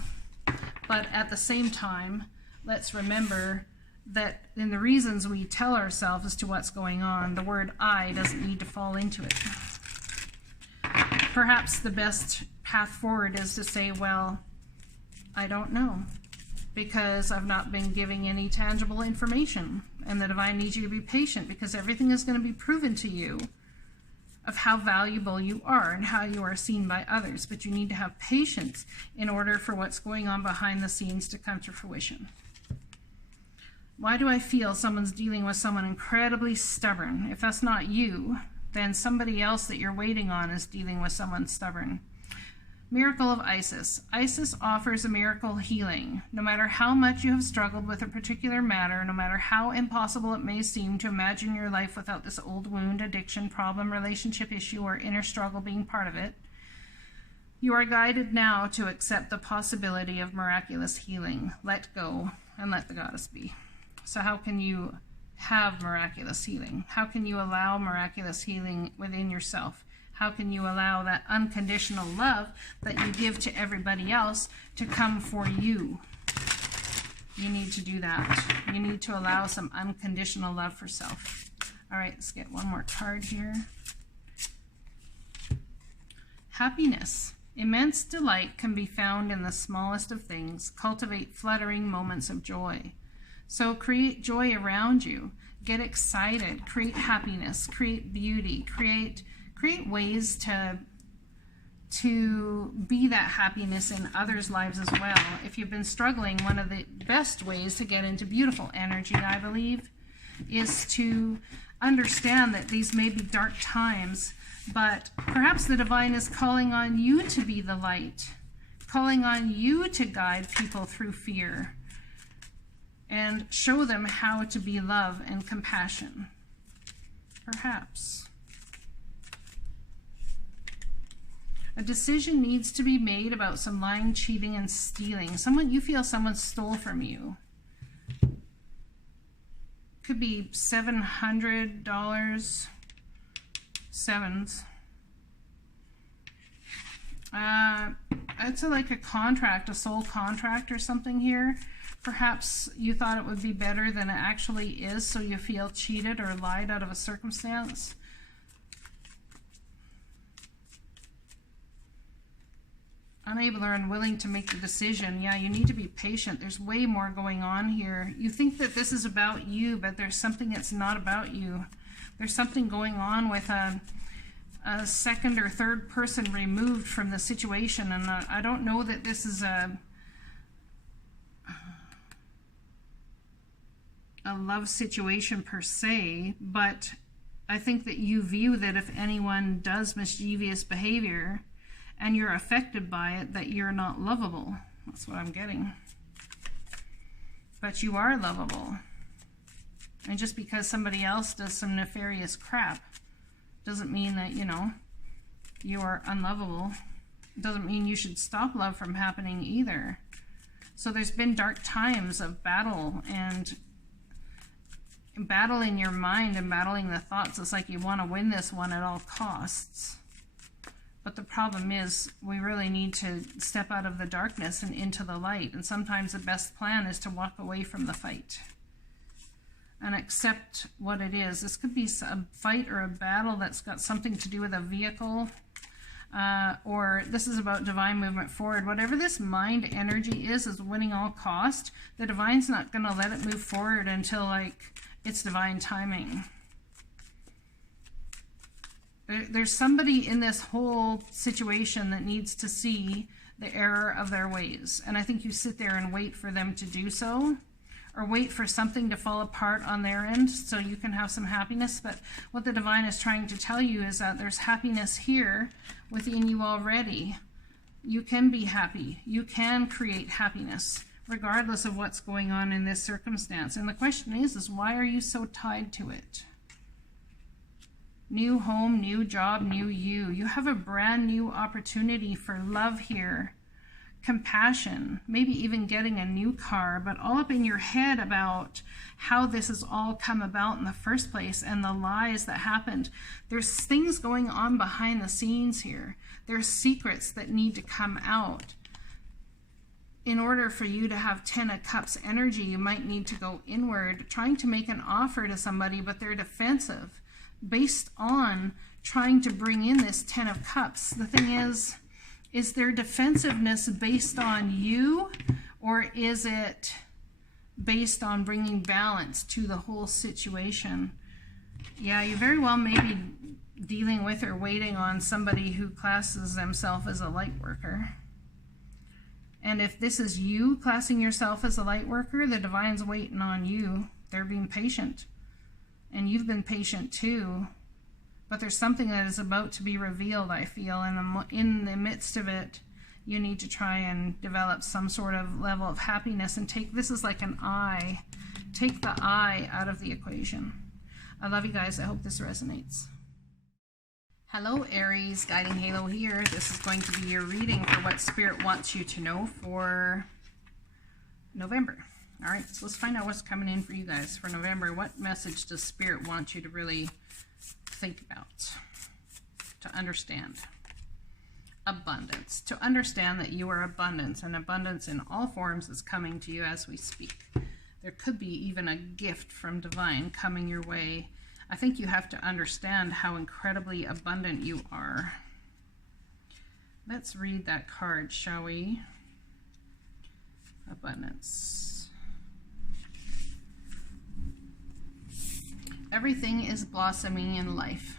But at the same time, let's remember that in the reasons we tell ourselves as to what's going on, the word I doesn't need to fall into it. Perhaps the best path forward is to say, well, I don't know, because I've not been giving any tangible information, and the divine needs you to be patient because everything is going to be proven to you of how valuable you are and how you are seen by others. But you need to have patience in order for what's going on behind the scenes to come to fruition. Why do I feel someone's dealing with someone incredibly stubborn? If that's not you, then somebody else that you're waiting on is dealing with someone stubborn. Miracle of Isis. Isis offers a miracle healing. No matter how much you have struggled with a particular matter, no matter how impossible it may seem to imagine your life without this old wound, addiction, problem, relationship issue, or inner struggle being part of it, you are guided now to accept the possibility of miraculous healing. Let go and let the goddess be. So how can you have miraculous healing? How can you allow miraculous healing within yourself? How can you allow that unconditional love that you give to everybody else to come for you? You need to do that. You need to allow some unconditional love for self. All right, let's get one more card here. Happiness. Immense delight can be found in the smallest of things. Cultivate fluttering moments of joy. So create joy around you. Get excited. Create happiness. Create beauty. Create ways to be that happiness in others' lives as well. If you've been struggling, one of the best ways to get into beautiful energy, I believe, is to understand that these may be dark times, but perhaps the divine is calling on you to be the light, calling on you to guide people through fear and show them how to be love and compassion. Perhaps. A decision needs to be made about some lying, cheating, and stealing. You feel someone stole from you. Could be $700. Sevens. It's like a contract, a soul contract or something here. Perhaps you thought it would be better than it actually is, so you feel cheated or lied out of a circumstance. Unable or unwilling to make the decision. Yeah, you need to be patient. There's way more going on here. You think that this is about you, but there's something that's not about you. There's something going on with a second or third person removed from the situation, and I don't know that this is a love situation per se, but I think that you view that if anyone does mischievous behavior and you're affected by it, that you're not lovable. That's what I'm getting. But you are lovable. And just because somebody else does some nefarious crap doesn't mean that, you are unlovable. Doesn't mean you should stop love from happening either. So there's been dark times of battle, and battling your mind and battling the thoughts. It's like you want to win this one at all costs. But the problem is we really need to step out of the darkness and into the light. And sometimes the best plan is to walk away from the fight and accept what it is. This could be a fight or a battle that's got something to do with a vehicle, or this is about divine movement forward. Whatever this mind energy is winning all cost. The divine's not going to let it move forward until like it's divine timing. There's somebody in this whole situation that needs to see the error of their ways. And I think you sit there and wait for them to do so, or wait for something to fall apart on their end so you can have some happiness. But what the divine is trying to tell you is that there's happiness here within you already. You can be happy. You can create happiness regardless of what's going on in this circumstance. And the question is why are you so tied to it? New home, new job, new you. You have a brand new opportunity for love here. Compassion, maybe even getting a new car, but all up in your head about how this has all come about in the first place and the lies that happened. There's things going on behind the scenes here. There's secrets that need to come out. In order for you to have 10 of Cups energy, you might need to go inward, trying to make an offer to somebody, but they're defensive, based on trying to bring in this 10 of Cups. The thing is their defensiveness based on you, or is it based on bringing balance to the whole situation? Yeah, you very well may be dealing with or waiting on somebody who classes themselves as a light worker. And if this is you classing yourself as a light worker, the divine's waiting on you. They're being patient. And you've been patient too. But there's something that is about to be revealed, I feel. And in the midst of it, you need to try and develop some sort of level of happiness and take, this is like an I. Take the I out of the equation. I love you guys. I hope this resonates. Hello Aries, GuidingHalo here. This is going to be your reading for what Spirit wants you to know for November. All right, so let's find out what's coming in for you guys for November. What message does Spirit want you to really think about, to understand? Abundance. To understand that you are abundance, and abundance in all forms is coming to you as we speak. There could be even a gift from divine coming your way. I think you have to understand how incredibly abundant you are. Let's read that card, shall we? Abundance. Everything is blossoming in life.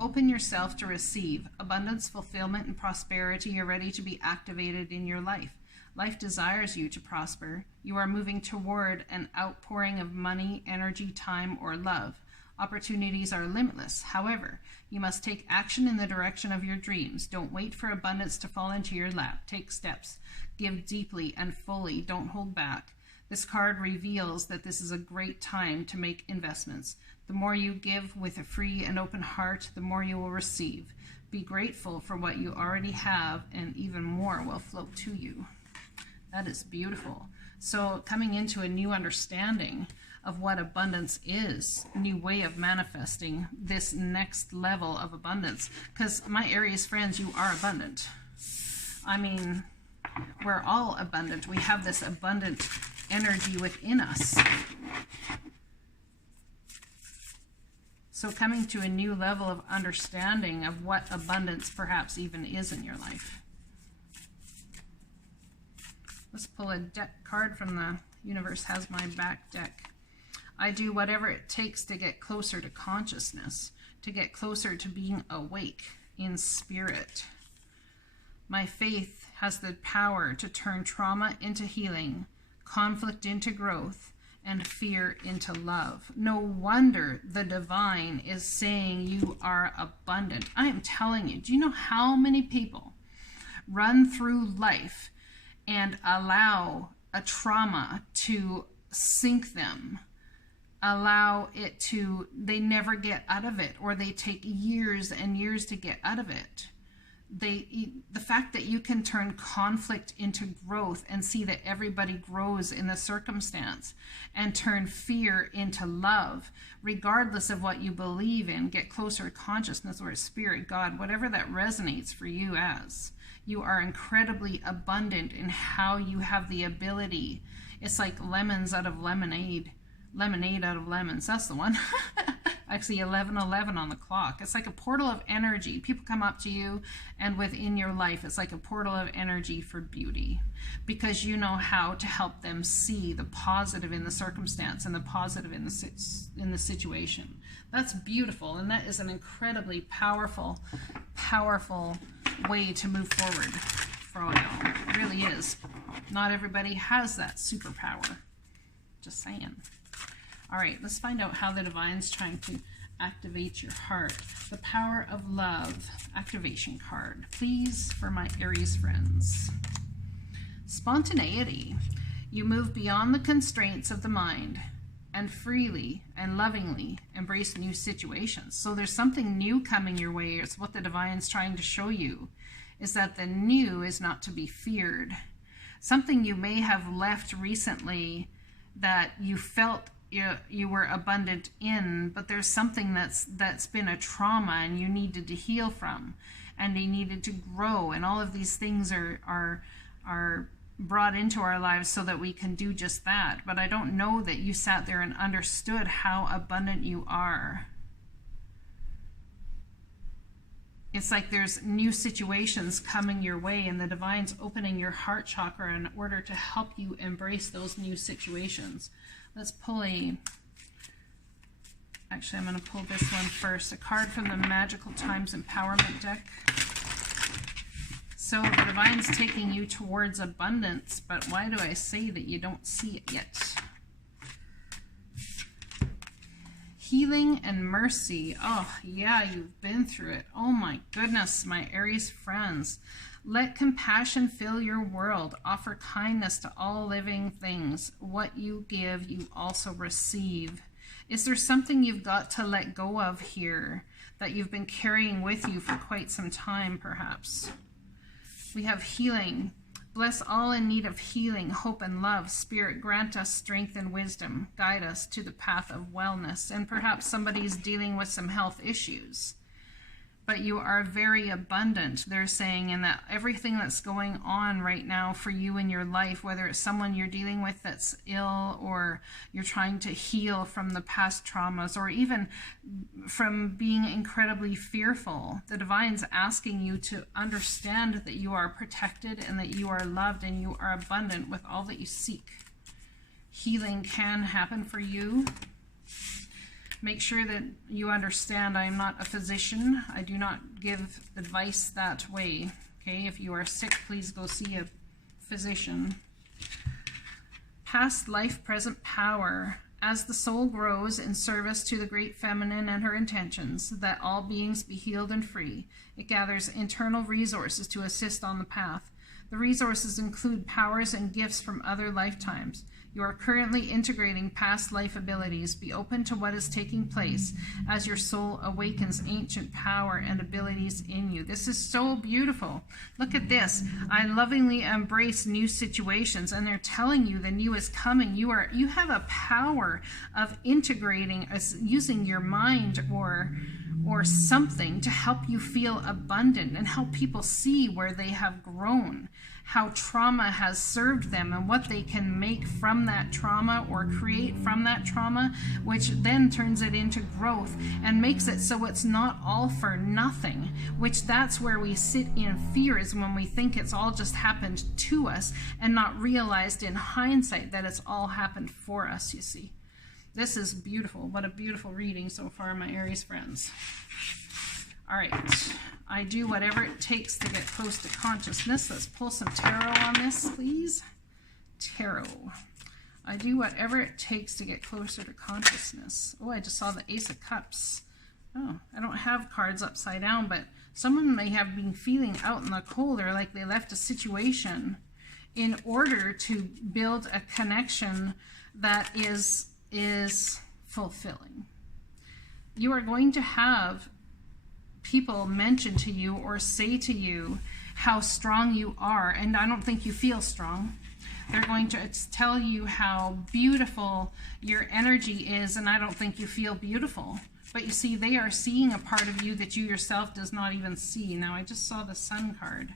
Open yourself to receive. Abundance, fulfillment, and prosperity are ready to be activated in your life. Life desires you to prosper. You are moving toward an outpouring of money, energy, time, or love. Opportunities are limitless. However, you must take action in the direction of your dreams. Don't wait for abundance to fall into your lap. Take steps. Give deeply and fully. Don't hold back. This card reveals that this is a great time to make investments. The more you give with a free and open heart, the more you will receive. Be grateful for what you already have, and even more will flow to you. That is beautiful. So coming into a new understanding of what abundance is, a new way of manifesting this next level of abundance. Because my Aries friends, you are abundant. I mean, we're all abundant. We have this abundant energy within us. So coming to a new level of understanding of what abundance perhaps even is in your life. Let's pull a deck card from the Universe Has My Back deck. I do whatever it takes to get closer to consciousness, to get closer to being awake in spirit. My faith has the power to turn trauma into healing, conflict into growth, and fear into love. No wonder the divine is saying you are abundant. I am telling you, do you know how many people run through life and allow a trauma to sink them? Allow it to, they never get out of it, or they take years and years to get out of it. the fact that you can turn conflict into growth and see that everybody grows in the circumstance, and turn fear into love, regardless of what you believe in, get closer to consciousness or spirit, God, whatever that resonates for you as. You are incredibly abundant in how you have the ability. It's like lemons out of lemonade. Lemonade out of lemons. That's the one. Actually, 11:11 on the clock. It's like a portal of energy. People come up to you, and within your life, it's like a portal of energy for beauty, because you know how to help them see the positive in the circumstance and the positive in the situation. That's beautiful, and that is an incredibly powerful way to move forward for all y'all. It really is. Not everybody has that superpower. Just saying. All right, let's find out how the Divine's trying to activate your heart. The Power of Love activation card, please, for my Aries friends. Spontaneity. You move beyond the constraints of the mind and freely and lovingly embrace new situations. So there's something new coming your way. It's what the Divine's trying to show you, is that the new is not to be feared. Something you may have left recently that you felt you were abundant in, but there's something that's been a trauma and you needed to heal from, and you needed to grow, and all of these things are brought into our lives so that we can do just that. But I don't know that you sat there and understood how abundant you are. It's like there's new situations coming your way, and the Divine's opening your heart chakra in order to help you embrace those new situations. Let's pull actually I'm going to pull this one first, a card from the Magical Times Empowerment deck. So the Divine's taking you towards abundance, but why do I say that you don't see it yet? Healing and mercy. Oh, yeah, you've been through it. Oh my goodness, my Aries friends. Let compassion fill your world. Offer kindness to all living things. What you give, you also receive. Is there something you've got to let go of here that you've been carrying with you for quite some time, perhaps? We have healing. Bless all in need of healing, hope, and love. Spirit, grant us strength and wisdom. Guide us to the path of wellness. And perhaps somebody's dealing with some health issues, but you are very abundant, they're saying, and that everything that's going on right now for you in your life, whether it's someone you're dealing with that's ill, or you're trying to heal from the past traumas, or even from being incredibly fearful, the Divine's asking you to understand that you are protected and that you are loved and you are abundant with all that you seek. Healing can happen for you. Make sure that you understand I am not a physician. I do not give advice that way. Okay, if you are sick, please go see a physician. Past life, present power. As the soul grows in service to the great feminine and her intentions, that all beings be healed and free, it gathers internal resources to assist on the path. The resources include powers and gifts from other lifetimes. You are currently integrating past life abilities. Be open to what is taking place as your soul awakens ancient power and abilities in you. This is so beautiful. Look at this. I lovingly embrace new situations, and they're telling you the new is coming. You have a power of integrating, using your mind or something to help you feel abundant and help people see where they have grown, how trauma has served them, and what they can make from that trauma or create from that trauma, which then turns it into growth and makes it so it's not all for nothing, which that's where we sit in fear, is when we think it's all just happened to us and not realized in hindsight that it's all happened for us, you see. This is beautiful. What a beautiful reading so far, my Aries friends. All right, I do whatever it takes to get close to consciousness. Let's pull some tarot on this, please. Tarot. I do whatever it takes to get closer to consciousness. Oh, I just saw the Ace of Cups. Oh, I don't have cards upside down, but someone may have been feeling out in the cold, or like they left a situation in order to build a connection that is fulfilling. You are going to have people mention to you or say to you how strong you are, and I don't think you feel strong. They're going to tell you how beautiful your energy is, and I don't think you feel beautiful. But you see, they are seeing a part of you that you yourself does not even see. Now, I just saw the Sun card.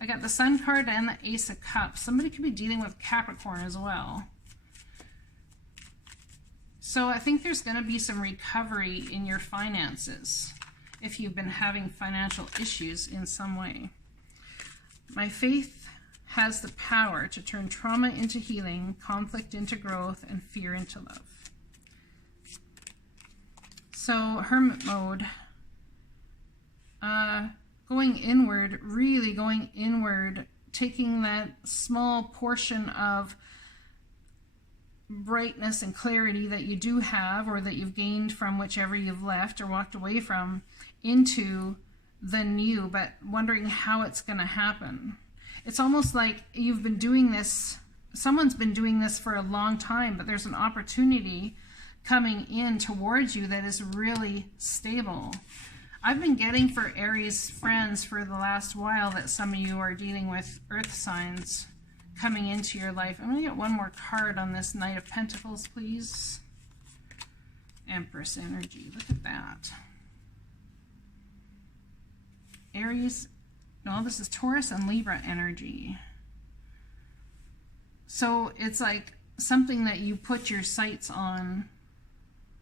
I got the Sun card and the Ace of Cups. Somebody could be dealing with Capricorn as well. So I think there's going to be some recovery in your finances if you've been having financial issues in some way. My faith has the power to turn trauma into healing, conflict into growth, and fear into love. So hermit mode, going inward, really going inward, taking that small portion of brightness and clarity that you do have, or that you've gained from whichever you've left or walked away from, into the new, but wondering how it's going to happen. It's almost like you've been doing this, someone's been doing this for a long time, but there's an opportunity coming in towards you that is really stable. I've been getting for Aries friends for the last while that some of you are dealing with earth signs coming into your life. I'm going to get one more card on this Knight of Pentacles, please. Empress energy. Look at that. Aries. No, this is Taurus and Libra energy. So it's like something that you put your sights on.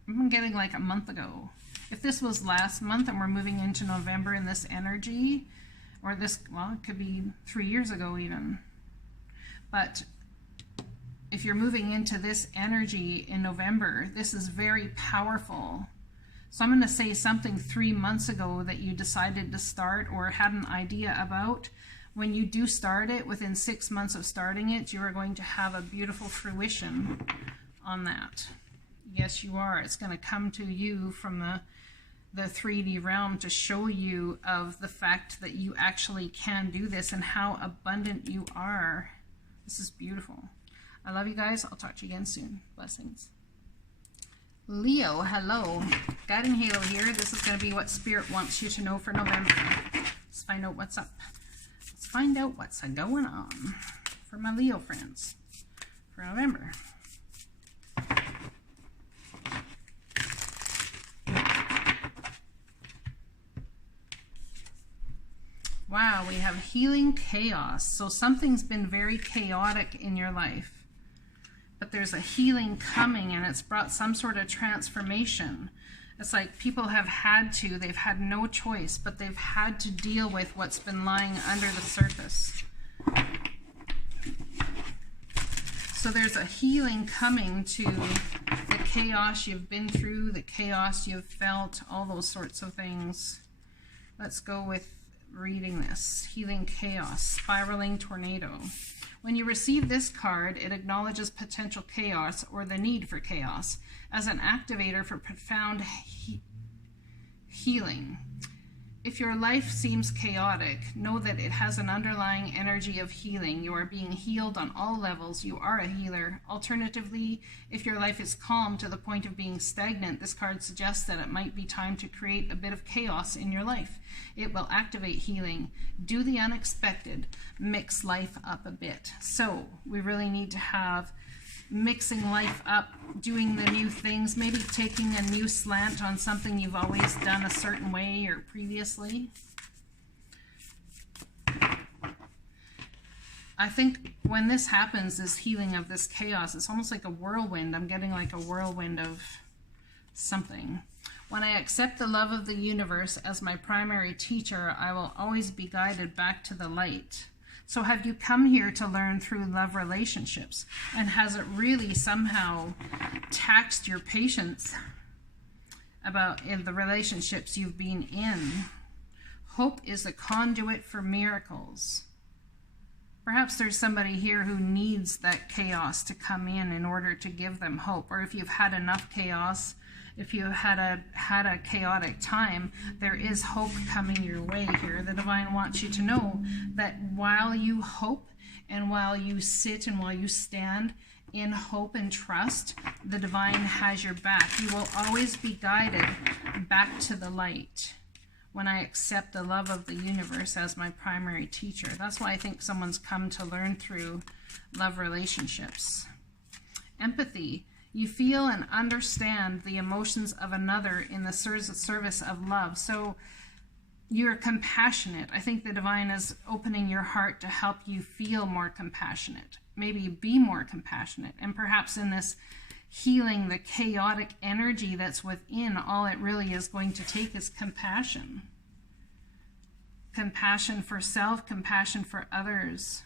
I'm getting like a month ago. If this was last month and we're moving into November in this energy, or this, well, it could be 3 years ago even. But if you're moving into this energy in November, this is very powerful. So I'm going to say something 3 months ago that you decided to start or had an idea about. When you do start it, within 6 months of starting it, you are going to have a beautiful fruition on that. Yes, you are. It's going to come to you from the 3D realm to show you of the fact that you actually can do this and how abundant you are. This is beautiful. I love you guys. I'll talk to you again soon. Blessings. Leo, hello. GuidingHalo here. This is going to be what Spirit wants you to know for November. Let's find out what's up. Let's find out what's going on for my Leo friends for November. Wow, we have healing chaos. So something's been very chaotic in your life. But there's a healing coming, and it's brought some sort of transformation. It's like people have had to, they've had no choice, but they've had to deal with what's been lying under the surface. So there's a healing coming to the chaos you've been through, the chaos you've felt, all those sorts of things. Let's go with reading this. Healing chaos, spiraling tornado. When you receive this card, it acknowledges potential chaos or the need for chaos as an activator for profound healing. If your life seems chaotic, know that it has an underlying energy of healing. You are being healed on all levels. You are a healer. Alternatively, if your life is calm to the point of being stagnant, this card suggests that it might be time to create a bit of chaos in your life. It will activate healing. Do the unexpected. Mix life up a bit. So we really need to have mixing life up, doing the new things, maybe taking a new slant on something you've always done a certain way or previously. I think when this happens, this healing of this chaos, it's almost like a whirlwind. I'm getting like a whirlwind of something. When I accept the love of the universe as my primary teacher, I will always be guided back to the light. So have you come here to learn through love relationships? And has it really somehow taxed your patience about in the relationships you've been in? Hope is a conduit for miracles. Perhaps there's somebody here who needs that chaos to come in order to give them hope. Or if you've had enough chaos, if you had a chaotic time, there is hope coming your way here. The divine wants you to know that while you hope and while you sit and while you stand in hope and trust, the divine has your back. You will always be guided back to the light. when I accept the love of the universe as my primary teacher. That's why I think someone's come to learn through love relationships. Empathy. You feel and understand the emotions of another in the service of love. So you're compassionate. I think the divine is opening your heart to help you feel more compassionate, maybe be more compassionate. And perhaps in this healing, the chaotic energy that's within, all it really is going to take is compassion. Compassion for self, compassion for others.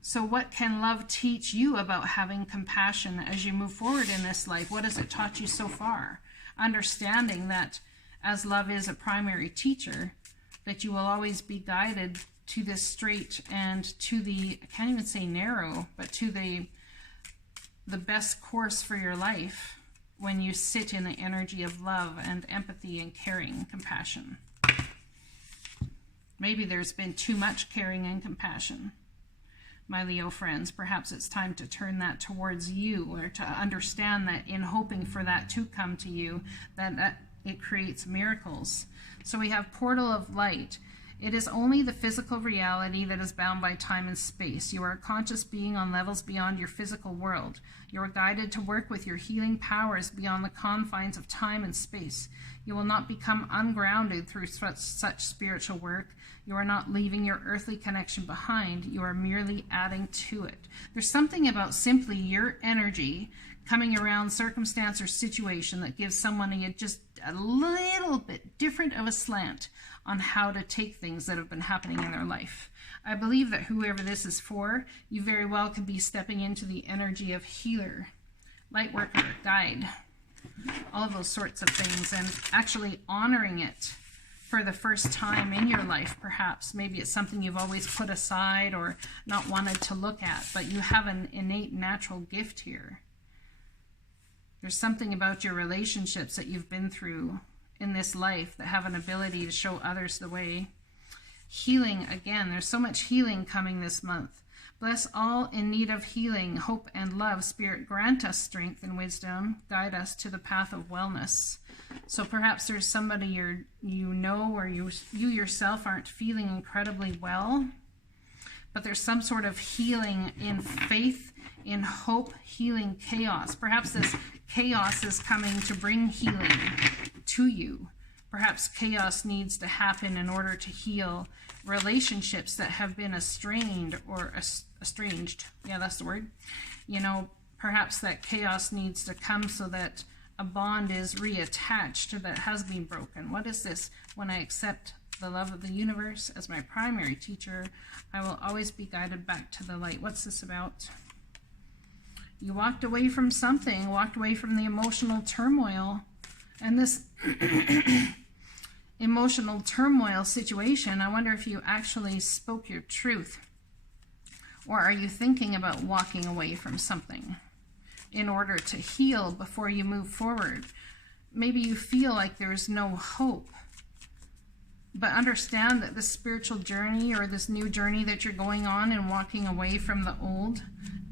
So what can love teach you about having compassion as you move forward in this life? What has it taught you so far? Understanding that as love is a primary teacher, that you will always be guided to this straight and to the, I can't even say narrow, but to the best course for your life when you sit in the energy of love and empathy and caring and compassion. Maybe there's been too much caring and compassion. My Leo friends, perhaps it's time to turn that towards you, or to understand that in hoping for that to come to you, that it creates miracles. So we have portal of light. It is only the physical reality that is bound by time and space. You are a conscious being on levels beyond your physical world. You are guided to work with your healing powers beyond the confines of time and space. You will not become ungrounded through such spiritual work. You are not leaving your earthly connection behind. You are merely adding to it. There's something about simply your energy coming around circumstance or situation that gives someone just a little bit different of a slant on how to take things that have been happening in their life. I believe that whoever this is for, you very well could be stepping into the energy of healer, light worker, guide, all of those sorts of things, and actually honoring it for the first time in your life, perhaps. Maybe it's something you've always put aside or not wanted to look at, but you have an innate natural gift here. There's something about your relationships that you've been through in this life that have an ability to show others the way. Healing, again, there's so much healing coming this month. Bless all in need of healing, hope and love. Spirit, grant us strength and wisdom. Guide us to the path of wellness. So perhaps there's somebody you know, or you yourself aren't feeling incredibly well, but there's some sort of healing in faith, in hope, healing chaos. Perhaps this chaos is coming to bring healing to you. Perhaps chaos needs to happen in order to heal relationships that have been estranged. Yeah, that's the word. You know, perhaps that chaos needs to come so that a bond is reattached that has been broken. What is this? When I accept the love of the universe as my primary teacher, I will always be guided back to the light. What's this about? You walked away from something, walked away from the emotional turmoil. And this emotional turmoil situation, I wonder if you actually spoke your truth. Or are you thinking about walking away from something in order to heal before you move forward? Maybe you feel like there's no hope. But understand that this spiritual journey, or this new journey that you're going on and walking away from the old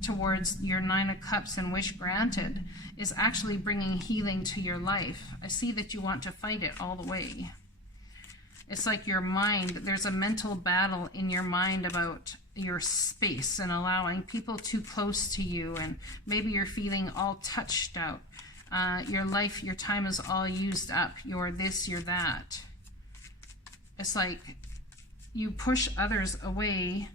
towards your 9 of Cups and wish granted, is actually bringing healing to your life. I see that you want to fight it all the way. It's like your mind, there's a mental battle in your mind about your space and allowing people too close to you, and maybe you're feeling all touched out. Your life, your time is all used up. You're this, you're that. It's like you push others away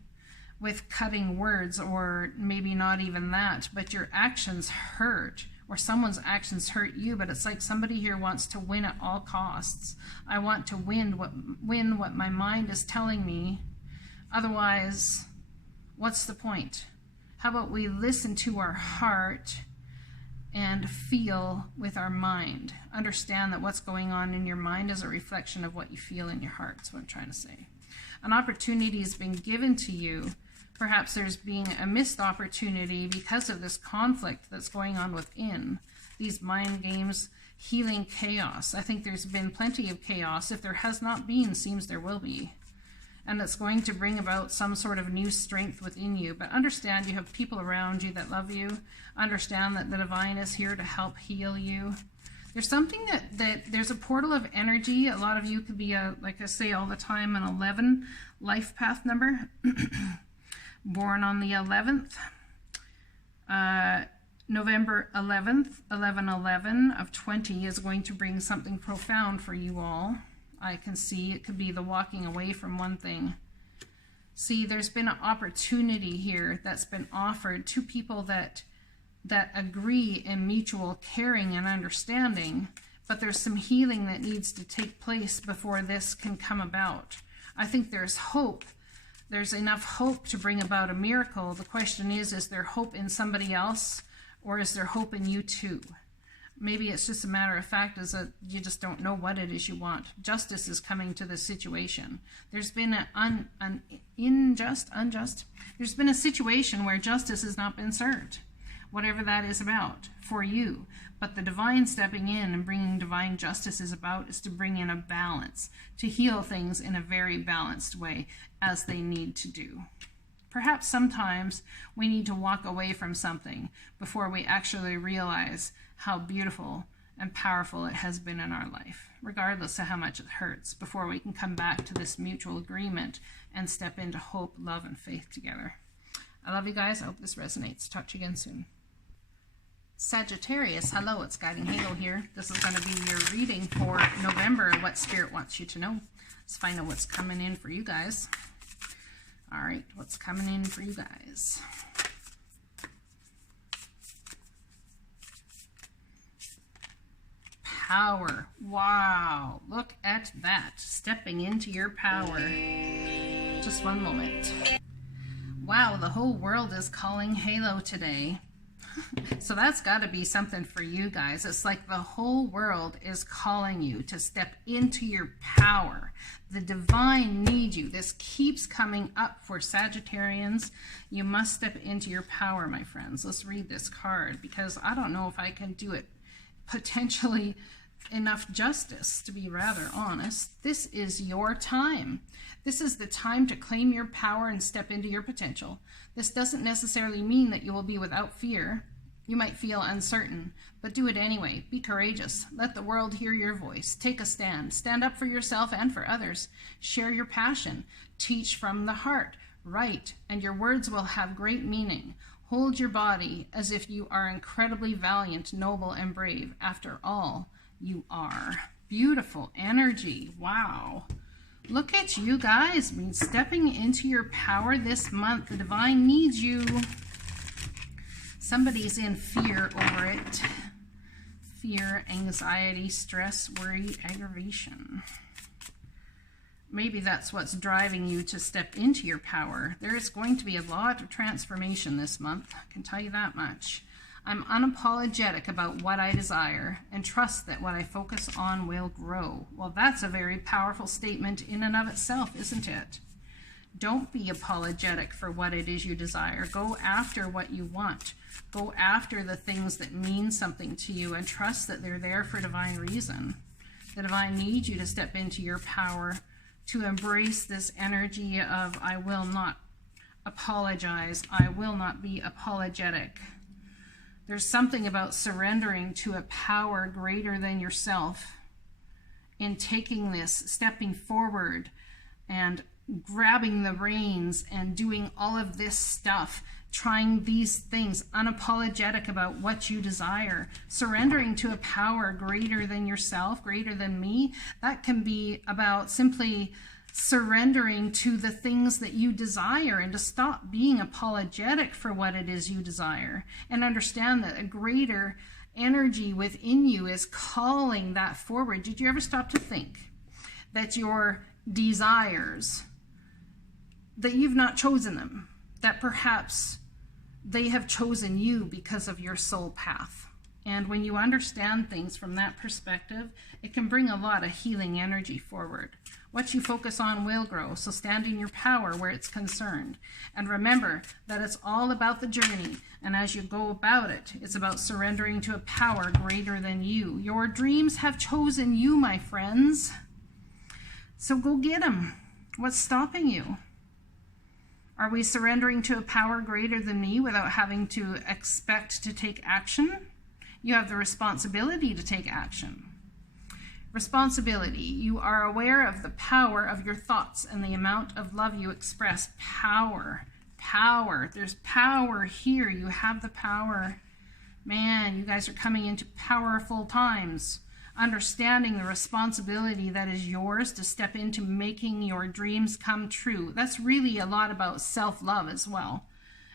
with cutting words, or maybe not even that, but your actions hurt, or someone's actions hurt you, but it's like somebody here wants to win at all costs. I want to win what my mind is telling me. Otherwise, what's the point? How about we listen to our heart and feel with our mind? Understand that what's going on in your mind is a reflection of what you feel in your heart. That's what I'm trying to say. An opportunity has been given to you. Perhaps there's being a missed opportunity because of this conflict that's going on within. These mind games, healing chaos. I think there's been plenty of chaos. If there has not been, seems there will be. And it's going to bring about some sort of new strength within you. But understand you have people around you that love you. Understand that the divine is here to help heal you. There's something that there's a portal of energy. A lot of you could be like I say all the time, an 11 life path number. Born on the 11th. November 11th, 11/11 of 20 is going to bring something profound for you all. I can see it could be the walking away from one thing. See, there's been an opportunity here that's been offered to people that agree in mutual caring and understanding, but there's some healing that needs to take place before this can come about. I think there's hope. There's enough hope to bring about a miracle. The question is there hope in somebody else, or is there hope in you too? Maybe it's just a matter of fact is that you just don't know what it is you want. Justice is coming to this situation. There's been an unjust. There's been a situation where justice has not been served, whatever that is about for you. But the divine stepping in and bringing divine justice is to bring in a balance, to heal things in a very balanced way as they need to do. Perhaps sometimes we need to walk away from something before we actually realize how beautiful and powerful it has been in our life, regardless of how much it hurts, before we can come back to this mutual agreement and step into hope, love, and faith together. I love you guys. I hope this resonates. Talk to you again soon. Sagittarius, hello, it's GuidingHalo here. This is going to be your reading for November, what Spirit wants you to know. Let's find out what's coming in for you guys. All right, what's coming in for you guys? Power. Wow, look at that. Stepping into your power. Just one moment. Wow, the whole world is calling Halo today. So that's got to be something for you guys. It's like the whole world is calling you to step into your power. The divine needs you. This keeps coming up for Sagittarians. You must step into your power, my friends. Let's read this card, because I don't know if I can do it potentially enough justice, to be rather honest. This is your time. This is the time to claim your power and step into your potential. This doesn't necessarily mean that you will be without fear. You might feel uncertain, but do it anyway. Be courageous. Let the world hear your voice. Take a stand. Stand up for yourself and for others. Share your passion. Teach from the heart. Write, and your words will have great meaning. Hold your body as if you are incredibly valiant, noble, and brave. After all, you are. Beautiful energy. Wow. Look at you guys. Stepping into your power this month. The divine needs you. Somebody's in fear over it. Fear, anxiety, stress, worry, aggravation. Maybe that's what's driving you to step into your power. There is going to be a lot of transformation this month. I can tell you that much. I'm unapologetic about what I desire and trust that what I focus on will grow. Well, that's a very powerful statement in and of itself, isn't it? Don't be apologetic for what it is you desire. Go after what you want. Go after the things that mean something to you and trust that they're there for divine reason. The divine needs you to step into your power, to embrace this energy of I will not apologize. I will not be apologetic. There's something about surrendering to a power greater than yourself, in taking this, stepping forward and grabbing the reins and doing all of this stuff, trying these things, unapologetic about what you desire, surrendering to a power greater than yourself, greater than me. That can be about simply surrendering to the things that you desire and to stop being apologetic for what it is you desire, and understand that a greater energy within you is calling that forward. Did you ever stop to think that your desires, that you've not chosen them, that perhaps they have chosen you because of your soul path? And when you understand things from that perspective, it can bring a lot of healing energy forward. What you focus on will grow, so stand in your power where it's concerned. And remember that it's all about the journey, and as you go about it, it's about surrendering to a power greater than you. Your dreams have chosen you, my friends. So go get them. What's stopping you? Are we surrendering to a power greater than me without having to expect to take action? You have the responsibility to take action. Responsibility. You are aware of the power of your thoughts and the amount of love you express. Power. Power. There's power here. You have the power. Man, you guys are coming into powerful times. Understanding the responsibility that is yours to step into making your dreams come true. That's really a lot about self-love as well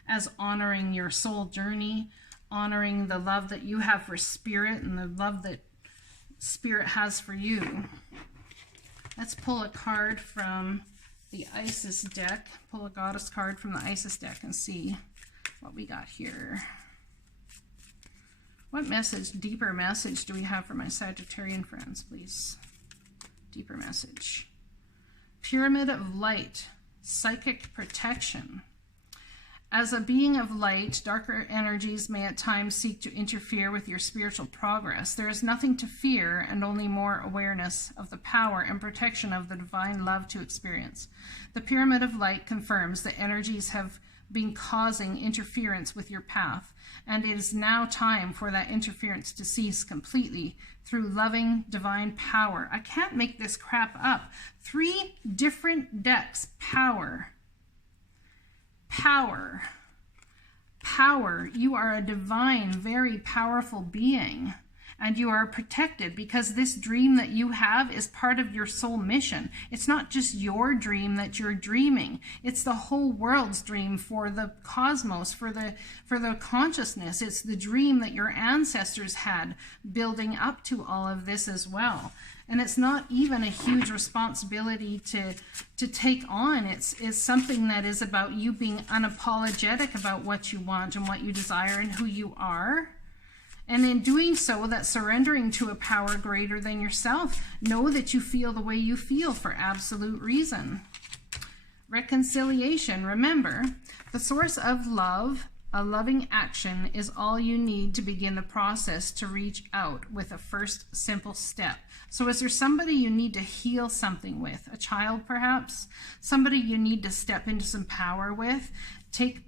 as honoring your soul journey, honoring the love that you have for spirit and the love that spirit has for you. Let's pull a card from the Isis deck. Pull a goddess card from the Isis deck and see what we got here. What message, deeper message do we have for my Sagittarian friends, please? Deeper message. Pyramid of light, psychic protection. As a being of light, darker energies may at times seek to interfere with your spiritual progress. There is nothing to fear and only more awareness of the power and protection of the divine love to experience. The Pyramid of Light confirms that energies have been causing interference with your path, and it is now time for that interference to cease completely through loving divine power. I can't make this crap up. 3 different decks. Power. Power. Power. You are a divine, very powerful being, and you are protected because this dream that you have is part of your soul mission. It's not just your dream that you're dreaming. It's the whole world's dream for the cosmos, for the consciousness. It's the dream that your ancestors had building up to all of this as well. And it's not even a huge responsibility to take on. It's something that is about you being unapologetic about what you want and what you desire and who you are. And in doing so, that's surrendering to a power greater than yourself. Know that you feel the way you feel for absolute reason. Reconciliation. Remember, the source of love, a loving action, is all you need to begin the process to reach out with a first simple step. So is there somebody you need to heal something with? A child, perhaps? Somebody you need to step into some power with? Take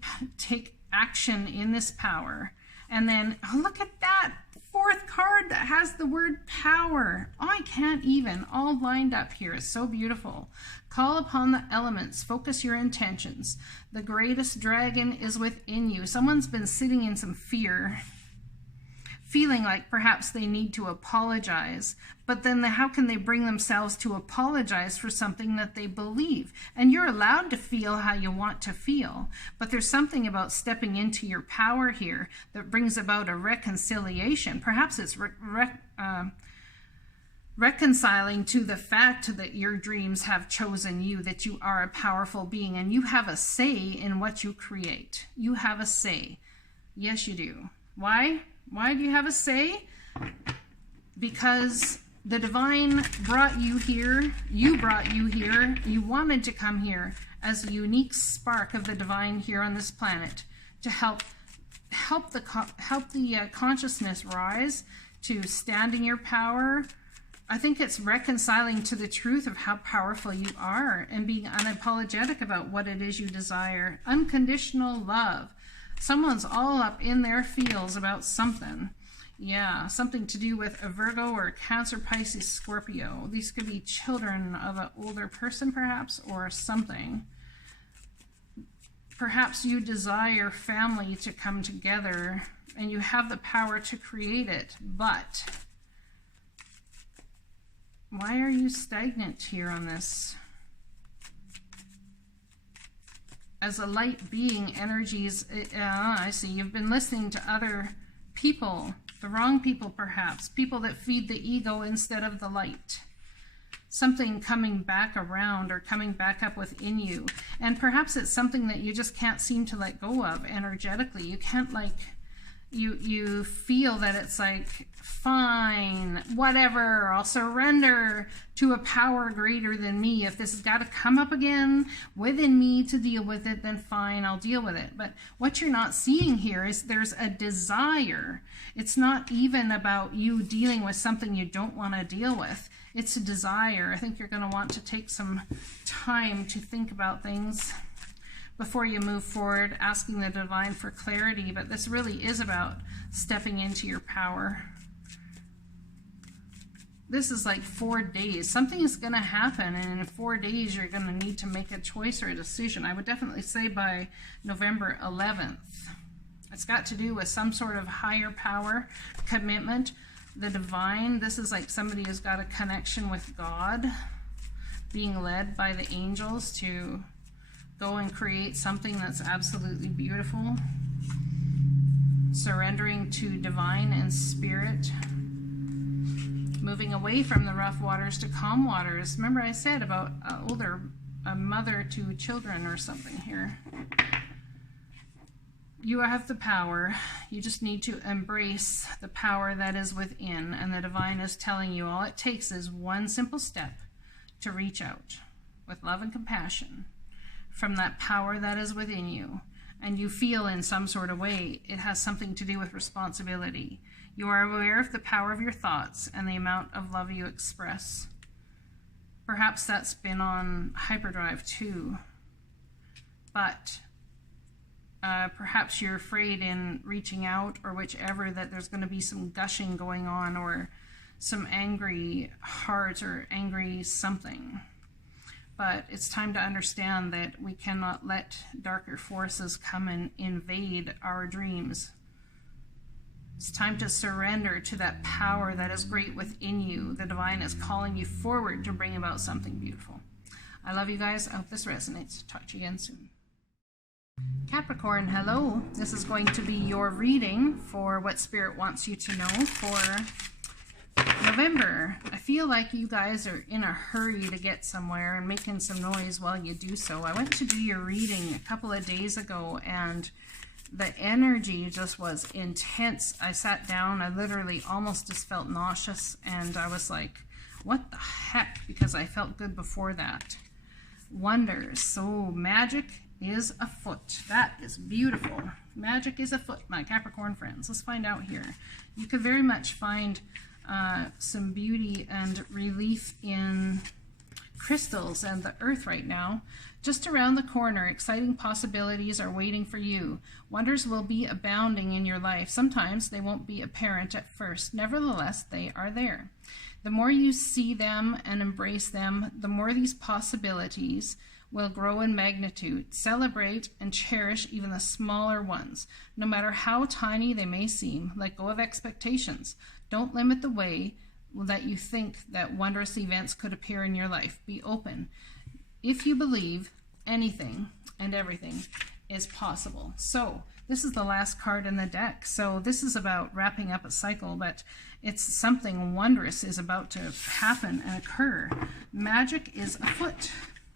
action in this power. And then, oh, look at that 4th card that has the word power. Oh, I can't even. All lined up here. It's so beautiful. Call upon the elements. Focus your intentions. The greatest dragon is within you. Someone's been sitting in some fear, feeling like perhaps they need to apologize, but then how can they bring themselves to apologize for something that they believe? And you're allowed to feel how you want to feel, but there's something about stepping into your power here that brings about a reconciliation. Perhaps it's reconciling to the fact that your dreams have chosen you, that you are a powerful being, and you have a say in what you create. You have a say. Yes, you do. Why? Why do you have a say? Because the divine brought you here. You brought you here. You wanted to come here as a unique spark of the divine here on this planet to help the consciousness rise, to stand in your power. I think it's reconciling to the truth of how powerful you are and being unapologetic about what it is you desire. Unconditional love. Someone's all up in their feels about something. Yeah, something to do with a Virgo or a Cancer, Pisces, Scorpio. These could be children of an older person, perhaps, or something. Perhaps you desire family to come together, and you have the power to create it, but why are you stagnant here on this? As a light being, energies, I see, you've been listening to other people, the wrong people perhaps, people that feed the ego instead of the light. Something coming back around or coming back up within you. And perhaps it's something that you just can't seem to let go of energetically. You can't you feel that it's like, fine, whatever, I'll surrender to a power greater than me. If this has got to come up again within me to deal with it, then fine, I'll deal with it. But what you're not seeing here is there's a desire. It's not even about you dealing with something you don't want to deal with. It's a desire. I think you're going to want to take some time to think about things. before you move forward, asking the divine for clarity. But this really is about stepping into your power. This is like 4 days. Something is going to happen, and in 4 days you're going to need to make a choice or a decision. I would definitely say by November 11th. It's got to do with some sort of higher power, commitment, the divine. This is like somebody who's got a connection with God, being led by the angels to go and create something that's absolutely beautiful, surrendering to divine and spirit, moving away from the rough waters to calm waters. Remember I said about a mother to children or something here. You have the power. You just need to embrace the power that is within, and the divine is telling you all it takes is one simple step to reach out with love and compassion from that power that is within you. And you feel in some sort of way it has something to do with responsibility. You are aware of the power of your thoughts and the amount of love you express. Perhaps that's been on hyperdrive too. But perhaps you're afraid in reaching out or whichever that there's going to be some gushing going on, or some angry heart or angry something. But it's time to understand that we cannot let darker forces come and invade our dreams. It's time to surrender to that power that is great within you. The divine is calling you forward to bring about something beautiful. I love you guys. I hope this resonates. Talk to you again soon. Capricorn, hello. This is going to be your reading for what Spirit wants you to know for November. I feel like you guys are in a hurry to get somewhere and making some noise while you do so. I went to do your reading a couple of days ago, and the energy just was intense. I sat down. I literally almost just felt nauseous, and I was like, what the heck? Because I felt good before that. Wonders. So magic is afoot. That is beautiful. Magic is afoot, my Capricorn friends. Let's find out here. You could very much find some beauty and relief in crystals and the earth right now. Just around the corner, exciting possibilities are waiting for you. Wonders will be abounding in your life. Sometimes they won't be apparent at first. Nevertheless, they are there. The more you see them and embrace them, the more these possibilities will grow in magnitude. Celebrate and cherish even the smaller ones, no matter how tiny they may seem. Let go of expectations. Don't limit the way that you think that wondrous events could appear in your life. Be open. If you believe, anything and everything is possible. So this is the last card in the deck. So this is about wrapping up a cycle, but it's something wondrous is about to happen and occur. Magic is afoot.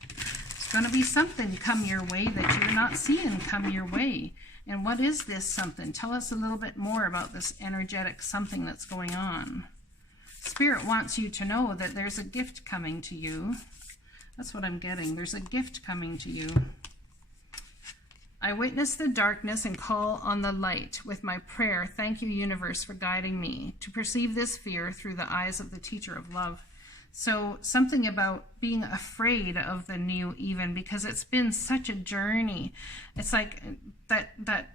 It's going to be something come your way that you're not seeing come your way. And what is this something? Tell us a little bit more about this energetic something that's going on. Spirit wants you to know that there's a gift coming to you. That's what I'm getting. There's a gift coming to you. I witness the darkness and call on the light. With my prayer, thank you, universe, for guiding me to perceive this fear through the eyes of the teacher of love. So something about being afraid of the new even, because it's been such a journey. It's like that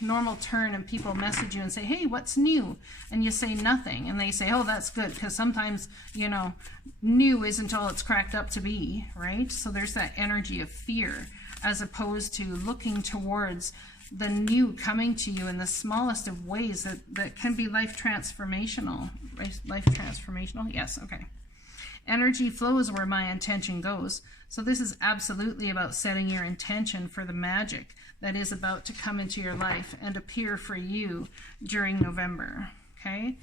normal turn and people message you and say, hey, what's new? And you say nothing. And they say, oh, that's good, because sometimes, you know, new isn't all it's cracked up to be, right? So there's that energy of fear as opposed to looking towards the new coming to you in the smallest of ways that can be life transformational. Life transformational? Yes, okay. Energy flows where my intention goes. So this is absolutely about setting your intention for the magic that is about to come into your life and appear for you during November, okay?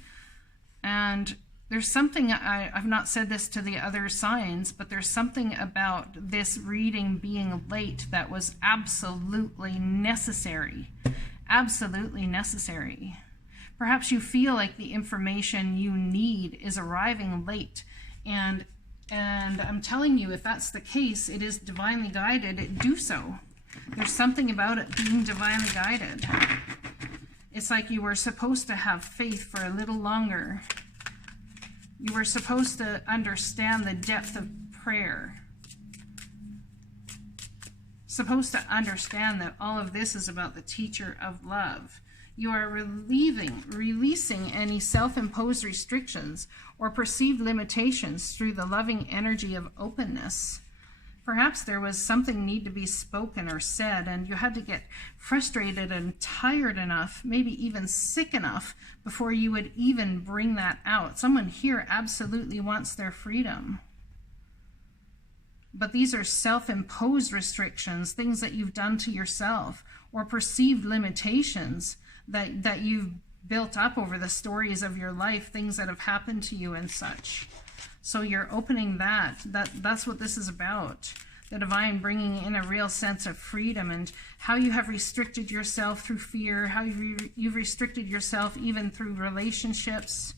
And there's something, I've not said this to the other signs, but there's something about this reading being late that was absolutely necessary. Absolutely necessary. Perhaps you feel like the information you need is arriving late. And I'm telling you, if that's the case, it is divinely guided. Do so. There's something about it being divinely guided. It's like you were supposed to have faith for a little longer. You were supposed to understand the depth of prayer. supposed to understand that all of this is about the teacher of love. You are releasing any self-imposed restrictions or perceived limitations through the loving energy of openness. Perhaps there was something need to be spoken or said, and you had to get frustrated and tired enough, maybe even sick enough, before you would even bring that out. Someone here absolutely wants their freedom. But these are self-imposed restrictions, things that you've done to yourself, or perceived limitations that you've built up over the stories of your life, things that have happened to you and such. So you're opening that's what this is about. The divine bringing in a real sense of freedom, and how you have restricted yourself through fear, how you've restricted yourself even through relationships.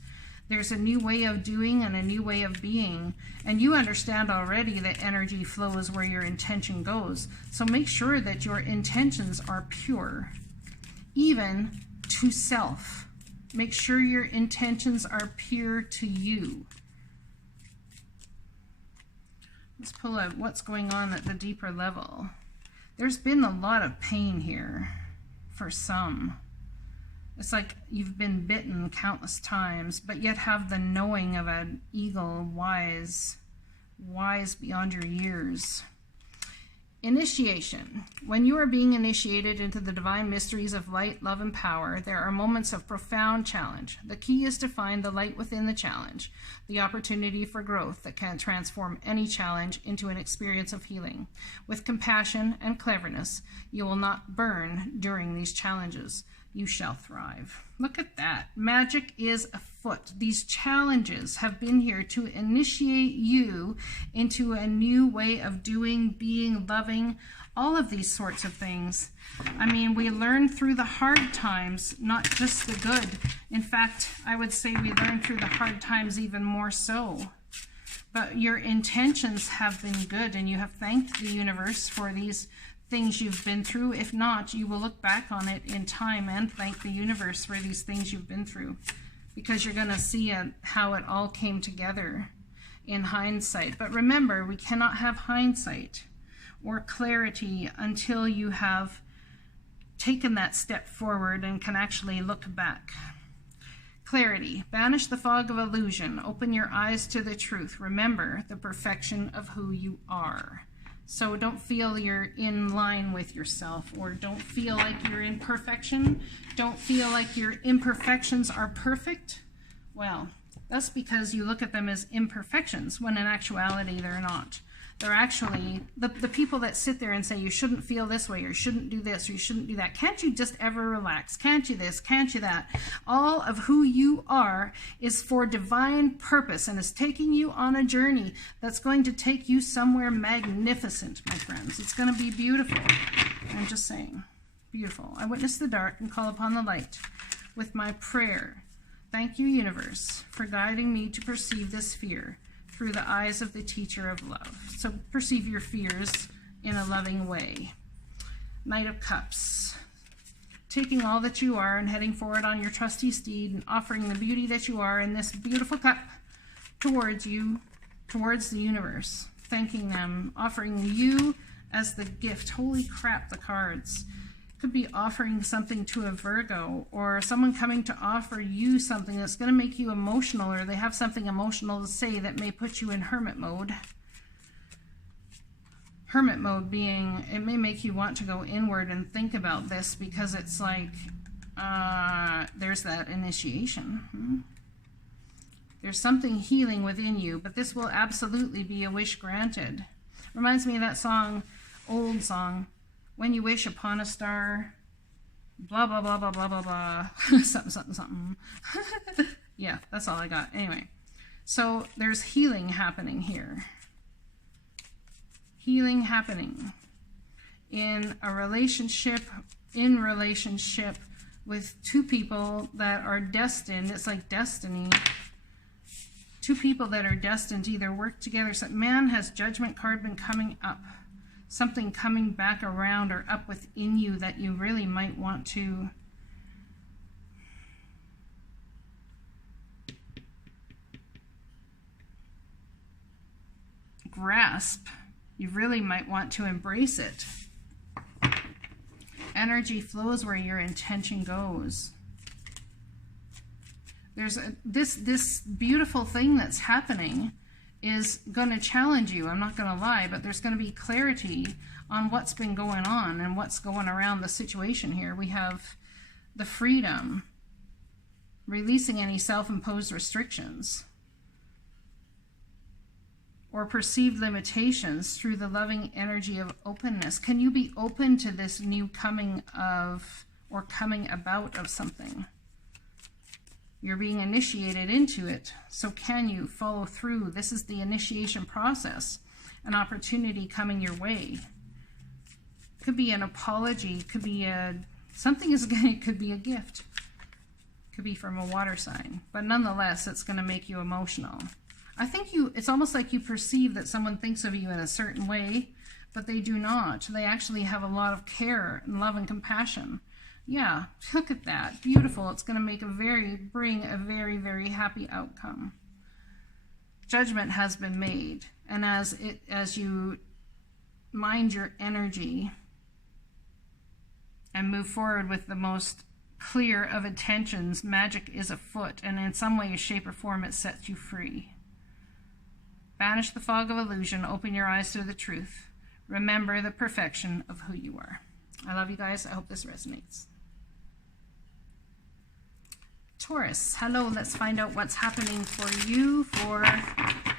There's a new way of doing and a new way of being. And you understand already that energy flows where your intention goes. So make sure that your intentions are pure, even to self. Make sure your intentions are pure to you. Let's pull out what's going on at the deeper level. There's been a lot of pain here for some. It's like you've been bitten countless times, but yet have the knowing of an eagle, wise beyond your years. Initiation. When you are being initiated into the divine mysteries of light, love, and power, there are moments of profound challenge. The key is to find the light within the challenge, the opportunity for growth that can transform any challenge into an experience of healing. With compassion and cleverness, you will not burn during these challenges. You shall thrive. Look at that. Magic is afoot. These challenges have been here to initiate you into a new way of doing, being, loving, all of these sorts of things. I mean, we learn through the hard times, not just the good. In fact, I would say we learn through the hard times even more so. But your intentions have been good, and you have thanked the universe for these things you've been through. If not, you will look back on it in time and thank the universe for these things you've been through, because you're going to see how it all came together in hindsight. But remember, we cannot have hindsight or clarity until you have taken that step forward and can actually look back. Clarity. Banish the fog of illusion. Open your eyes to the truth. Remember the perfection of who you are. So don't feel you're in line with yourself, or don't feel like you're in perfection. Don't feel like your imperfections are perfect. Well, that's because you look at them as imperfections, when in actuality they're not. They're actually, the people that sit there and say you shouldn't feel this way, or you shouldn't do this, or you shouldn't do that. Can't you just ever relax? Can't you this? Can't you that? All of who you are is for divine purpose, and is taking you on a journey that's going to take you somewhere magnificent, my friends. It's going to be beautiful. I'm just saying, beautiful. I witness the dark and call upon the light with my prayer. Thank you, universe, for guiding me to perceive this fear through the eyes of the teacher of love. So perceive your fears in a loving way. Knight of Cups. Taking all that you are and heading forward on your trusty steed, and offering the beauty that you are in this beautiful cup towards you, towards the universe. Thanking them, offering you as the gift. Holy crap, the cards. Could be offering something to a Virgo, or someone coming to offer you something that's going to make you emotional, or they have something emotional to say that may put you in hermit mode. Hermit mode being, it may make you want to go inward and think about this, because it's like, there's that initiation. There's something healing within you, but this will absolutely be a wish granted. Reminds me of that song, old song, when you wish upon a star, blah, blah, blah, blah, blah, blah, blah, something, something, something. Yeah, that's all I got. Anyway, so there's healing happening here. Healing happening in a relationship, with two people that are destined. It's like destiny. Two people that are destined to either work together. So man has Judgment card been coming up. Something coming back around or up within you that you really might want to grasp. You really might want to embrace it. energy flows where your intention goes. There's this beautiful thing that's happening is going to challenge you. I'm not going to lie, but there's going to be clarity on what's been going on and what's going around the situation here. We have the freedom, releasing any self-imposed restrictions or perceived limitations through the loving energy of openness. Can you be open to this new coming of or coming about of something? You're being initiated into it, so can you follow through? This is the initiation process, an opportunity coming your way. Could be an apology, could be could be a gift, could be from a water sign, but nonetheless, it's going to make you emotional. I think it's almost like you perceive that someone thinks of you in a certain way, but they do not. They actually have a lot of care and love and compassion. Yeah, look at that. Beautiful. It's going to bring a very, very happy outcome. Judgment has been made. And as you mind your energy and move forward with the most clear of intentions, magic is afoot, and in some way, shape, or form, it sets you free. Banish the fog of illusion. Open your eyes to the truth. Remember the perfection of who you are. I love you guys. I hope this resonates. Taurus, hello. Let's find out what's happening for you for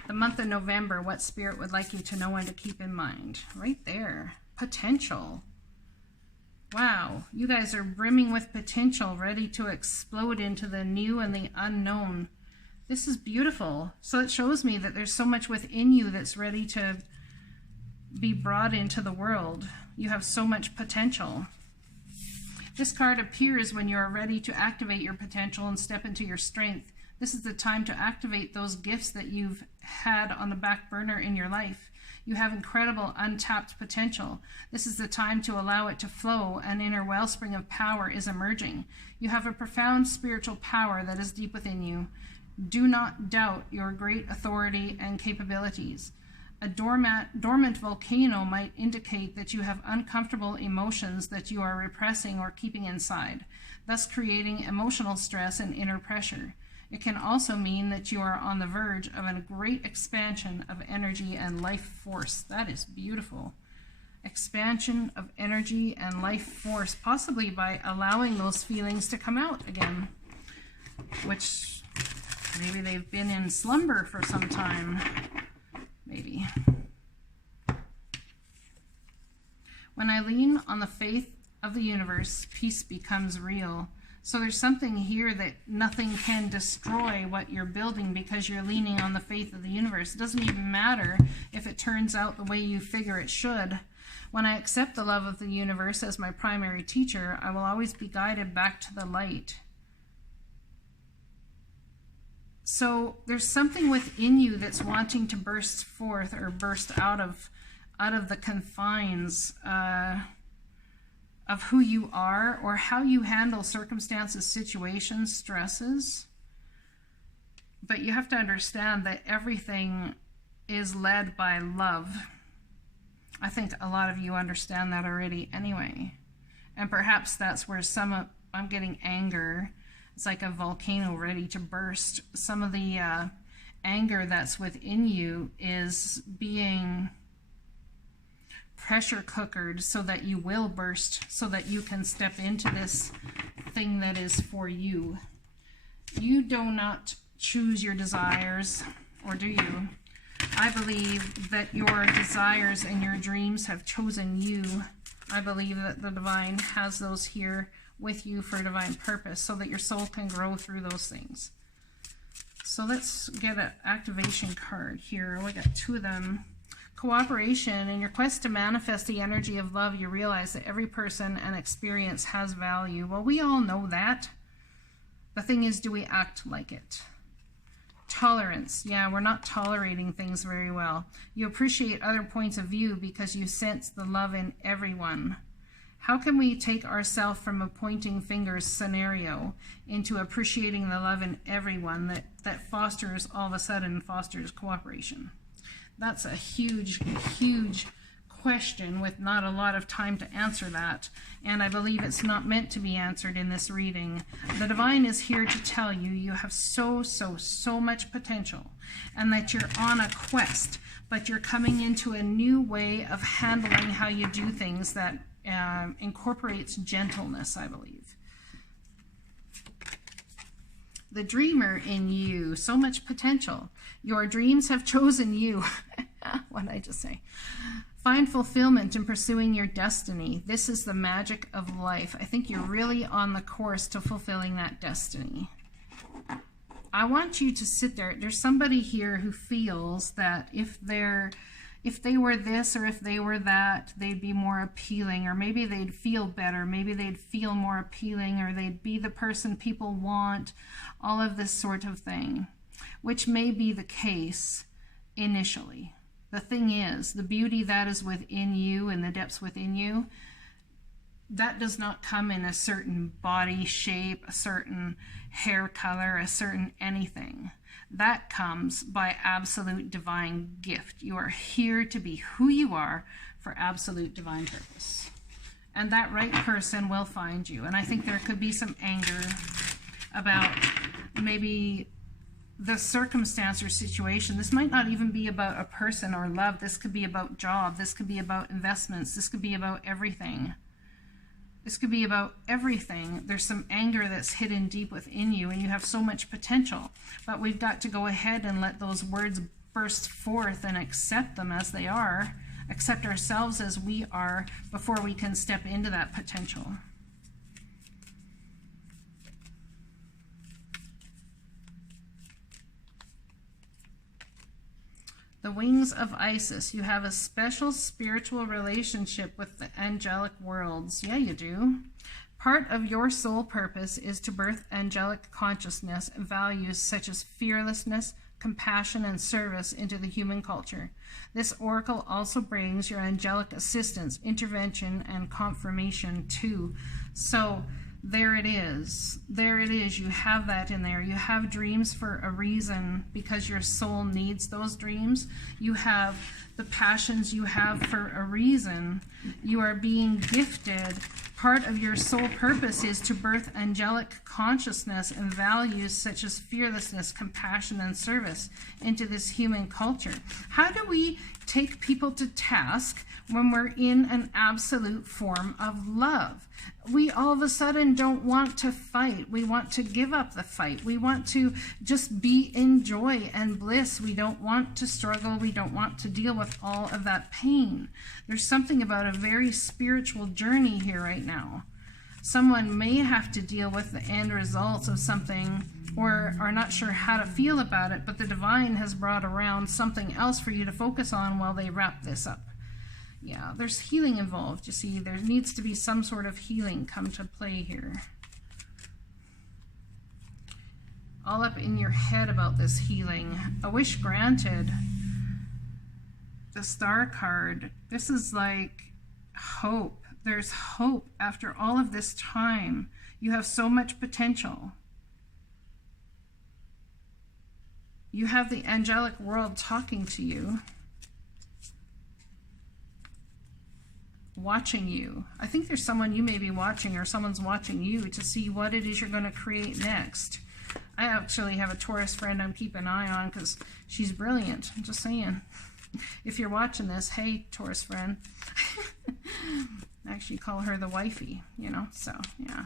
the month of November. What Spirit would like you to know and to keep in mind. Right there. Potential. Wow. You guys are brimming with potential, ready to explode into the new and the unknown. This is beautiful. So it shows me that there's so much within you that's ready to be brought into the world. You have so much potential. This card appears when you are ready to activate your potential and step into your strength. This is the time to activate those gifts that you've had on the back burner in your life. You have incredible untapped potential. This is the time to allow it to flow. An inner wellspring of power is emerging. You have a profound spiritual power that is deep within you. Do not doubt your great authority and capabilities. A dormant volcano might indicate that you have uncomfortable emotions that you are repressing or keeping inside, thus creating emotional stress and inner pressure. It can also mean that you are on the verge of a great expansion of energy and life force. That is beautiful. Expansion of energy and life force, possibly by allowing those feelings to come out again, which maybe they've been in slumber for some time. Maybe. When I lean on the faith of the universe, peace becomes real. So there's something here that nothing can destroy what you're building because you're leaning on the faith of the universe. It doesn't even matter if it turns out the way you figure it should. When I accept the love of the universe as my primary teacher, I will always be guided back to the light. So there's something within you that's wanting to burst forth or burst out of the confines of who you are or how you handle circumstances, situations, stresses. But you have to understand that everything is led by love. I think a lot of you understand that already anyway. And perhaps that's where I'm getting anger. It's like a volcano ready to burst. Some of the anger that's within you is being pressure cookered so that you will burst, so that you can step into this thing that is for you. You do not choose your desires, or do you? I believe that your desires and your dreams have chosen you. I believe that the divine has those here with you for a divine purpose so that your soul can grow through those things. So let's get an activation card here. We got two of them. Cooperation. In your quest to manifest the energy of love, you realize that every person and experience has value. Well, we all know that. The thing is, do we act like it? Tolerance. Yeah, we're not tolerating things very well. You appreciate other points of view because you sense the love in everyone. How can we take ourselves from a pointing fingers scenario into appreciating the love in everyone that all of a sudden fosters cooperation? That's a huge, huge question with not a lot of time to answer that, and I believe it's not meant to be answered in this reading. The divine is here to tell you you have so much potential, and that you're on a quest, but you're coming into a new way of handling how you do things that incorporates gentleness, I believe. The dreamer in you, so much potential. Your dreams have chosen you. What did I just say? Find fulfillment in pursuing your destiny. This is the magic of life. I think you're really on the course to fulfilling that destiny. I want you to sit there. There's somebody here who feels that if they were this or if they were that, they'd be more appealing, or maybe they'd feel better, maybe they'd feel more appealing, or they'd be the person people want, all of this sort of thing, which may be the case initially. The thing is, the beauty that is within you and the depths within you, that does not come in a certain body shape, a certain hair color, a certain anything. That comes by absolute divine gift. You are here to be who you are for absolute divine purpose. And that right person will find you. And I think there could be some anger about maybe the circumstance or situation. This might not even be about a person or love. This could be about job. This could be about investments. This could be about everything. This could be about everything. There's some anger that's hidden deep within you, and you have so much potential. But we've got to go ahead and let those words burst forth and accept them as they are, accept ourselves as we are, before we can step into that potential. The wings of Isis. You have a special spiritual relationship with the angelic worlds. Yeah, you do. Part of your soul purpose is to birth angelic consciousness and values such as fearlessness, compassion, and service into the human culture. This oracle also brings your angelic assistance, intervention, and confirmation too. So there it is. There it is. You have that in there. You have dreams for a reason, because your soul needs those dreams. You have the passions you have for a reason. You are being gifted. Part of your soul purpose is to birth angelic consciousness and values such as fearlessness, compassion, and service into this human culture. How do we take people to task when we're in an absolute form of love? We all of a sudden don't want to fight. We want to give up the fight. We want to just be in joy and bliss. We don't want to struggle. We don't want to deal with all of that pain. There's something about a very spiritual journey here right now. Someone may have to deal with the end results of something, or are not sure how to feel about it, but the divine has brought around something else for you to focus on while they wrap this up. Yeah, there's healing involved. You see, there needs to be some sort of healing come to play here. All up in your head about this healing. A wish granted. The Star card. This is like hope. There's hope after all of this time. You have so much potential. You have the angelic world talking to you. Watching you. I think there's someone you may be watching, or someone's watching you to see what it is you're going to create next. I actually have a Taurus friend I'm keeping an eye on because she's brilliant. I'm just saying. If you're watching this, hey, Taurus friend. I actually call her the wifey, you know, so yeah,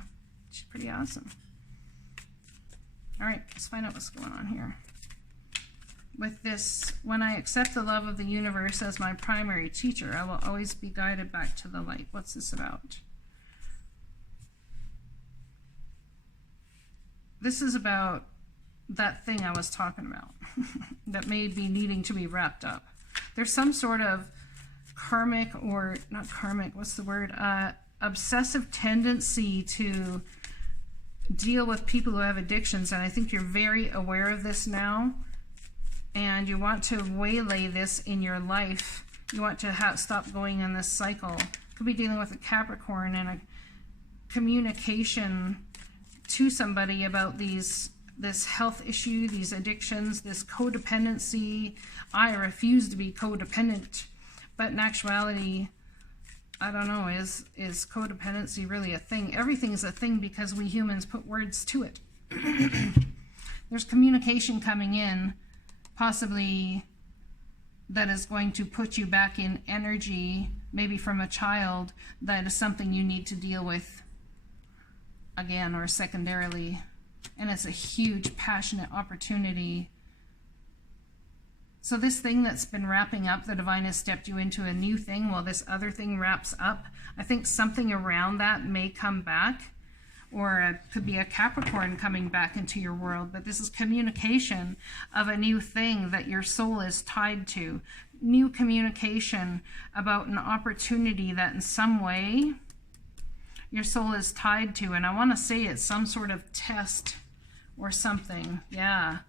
she's pretty awesome. All right, let's find out what's going on here. With this, when I accept the love of the universe as my primary teacher, I will always be guided back to the light. What's this about? This is about that thing I was talking about that may be needing to be wrapped up. There's some sort of karmic, or not karmic, what's the word? Obsessive tendency to deal with people who have addictions, and I think you're very aware of this now. And you want to waylay this in your life. You want to stop going in this cycle. Could be dealing with a Capricorn and a communication to somebody about this health issue, these addictions, this codependency. I refuse to be codependent. But in actuality, I don't know, is codependency really a thing? Everything's a thing because we humans put words to it. There's communication coming in, possibly that is going to put you back in energy, maybe from a child, that is something you need to deal with again or secondarily. And it's a huge, passionate opportunity. So this thing that's been wrapping up, the divine has stepped you into a new thing while this other thing wraps up. I think something around that may come back, or it could be a Capricorn coming back into your world. But this is communication of a new thing that your soul is tied to. New communication about an opportunity that in some way your soul is tied to. And I want to say it's some sort of test or something. Yeah.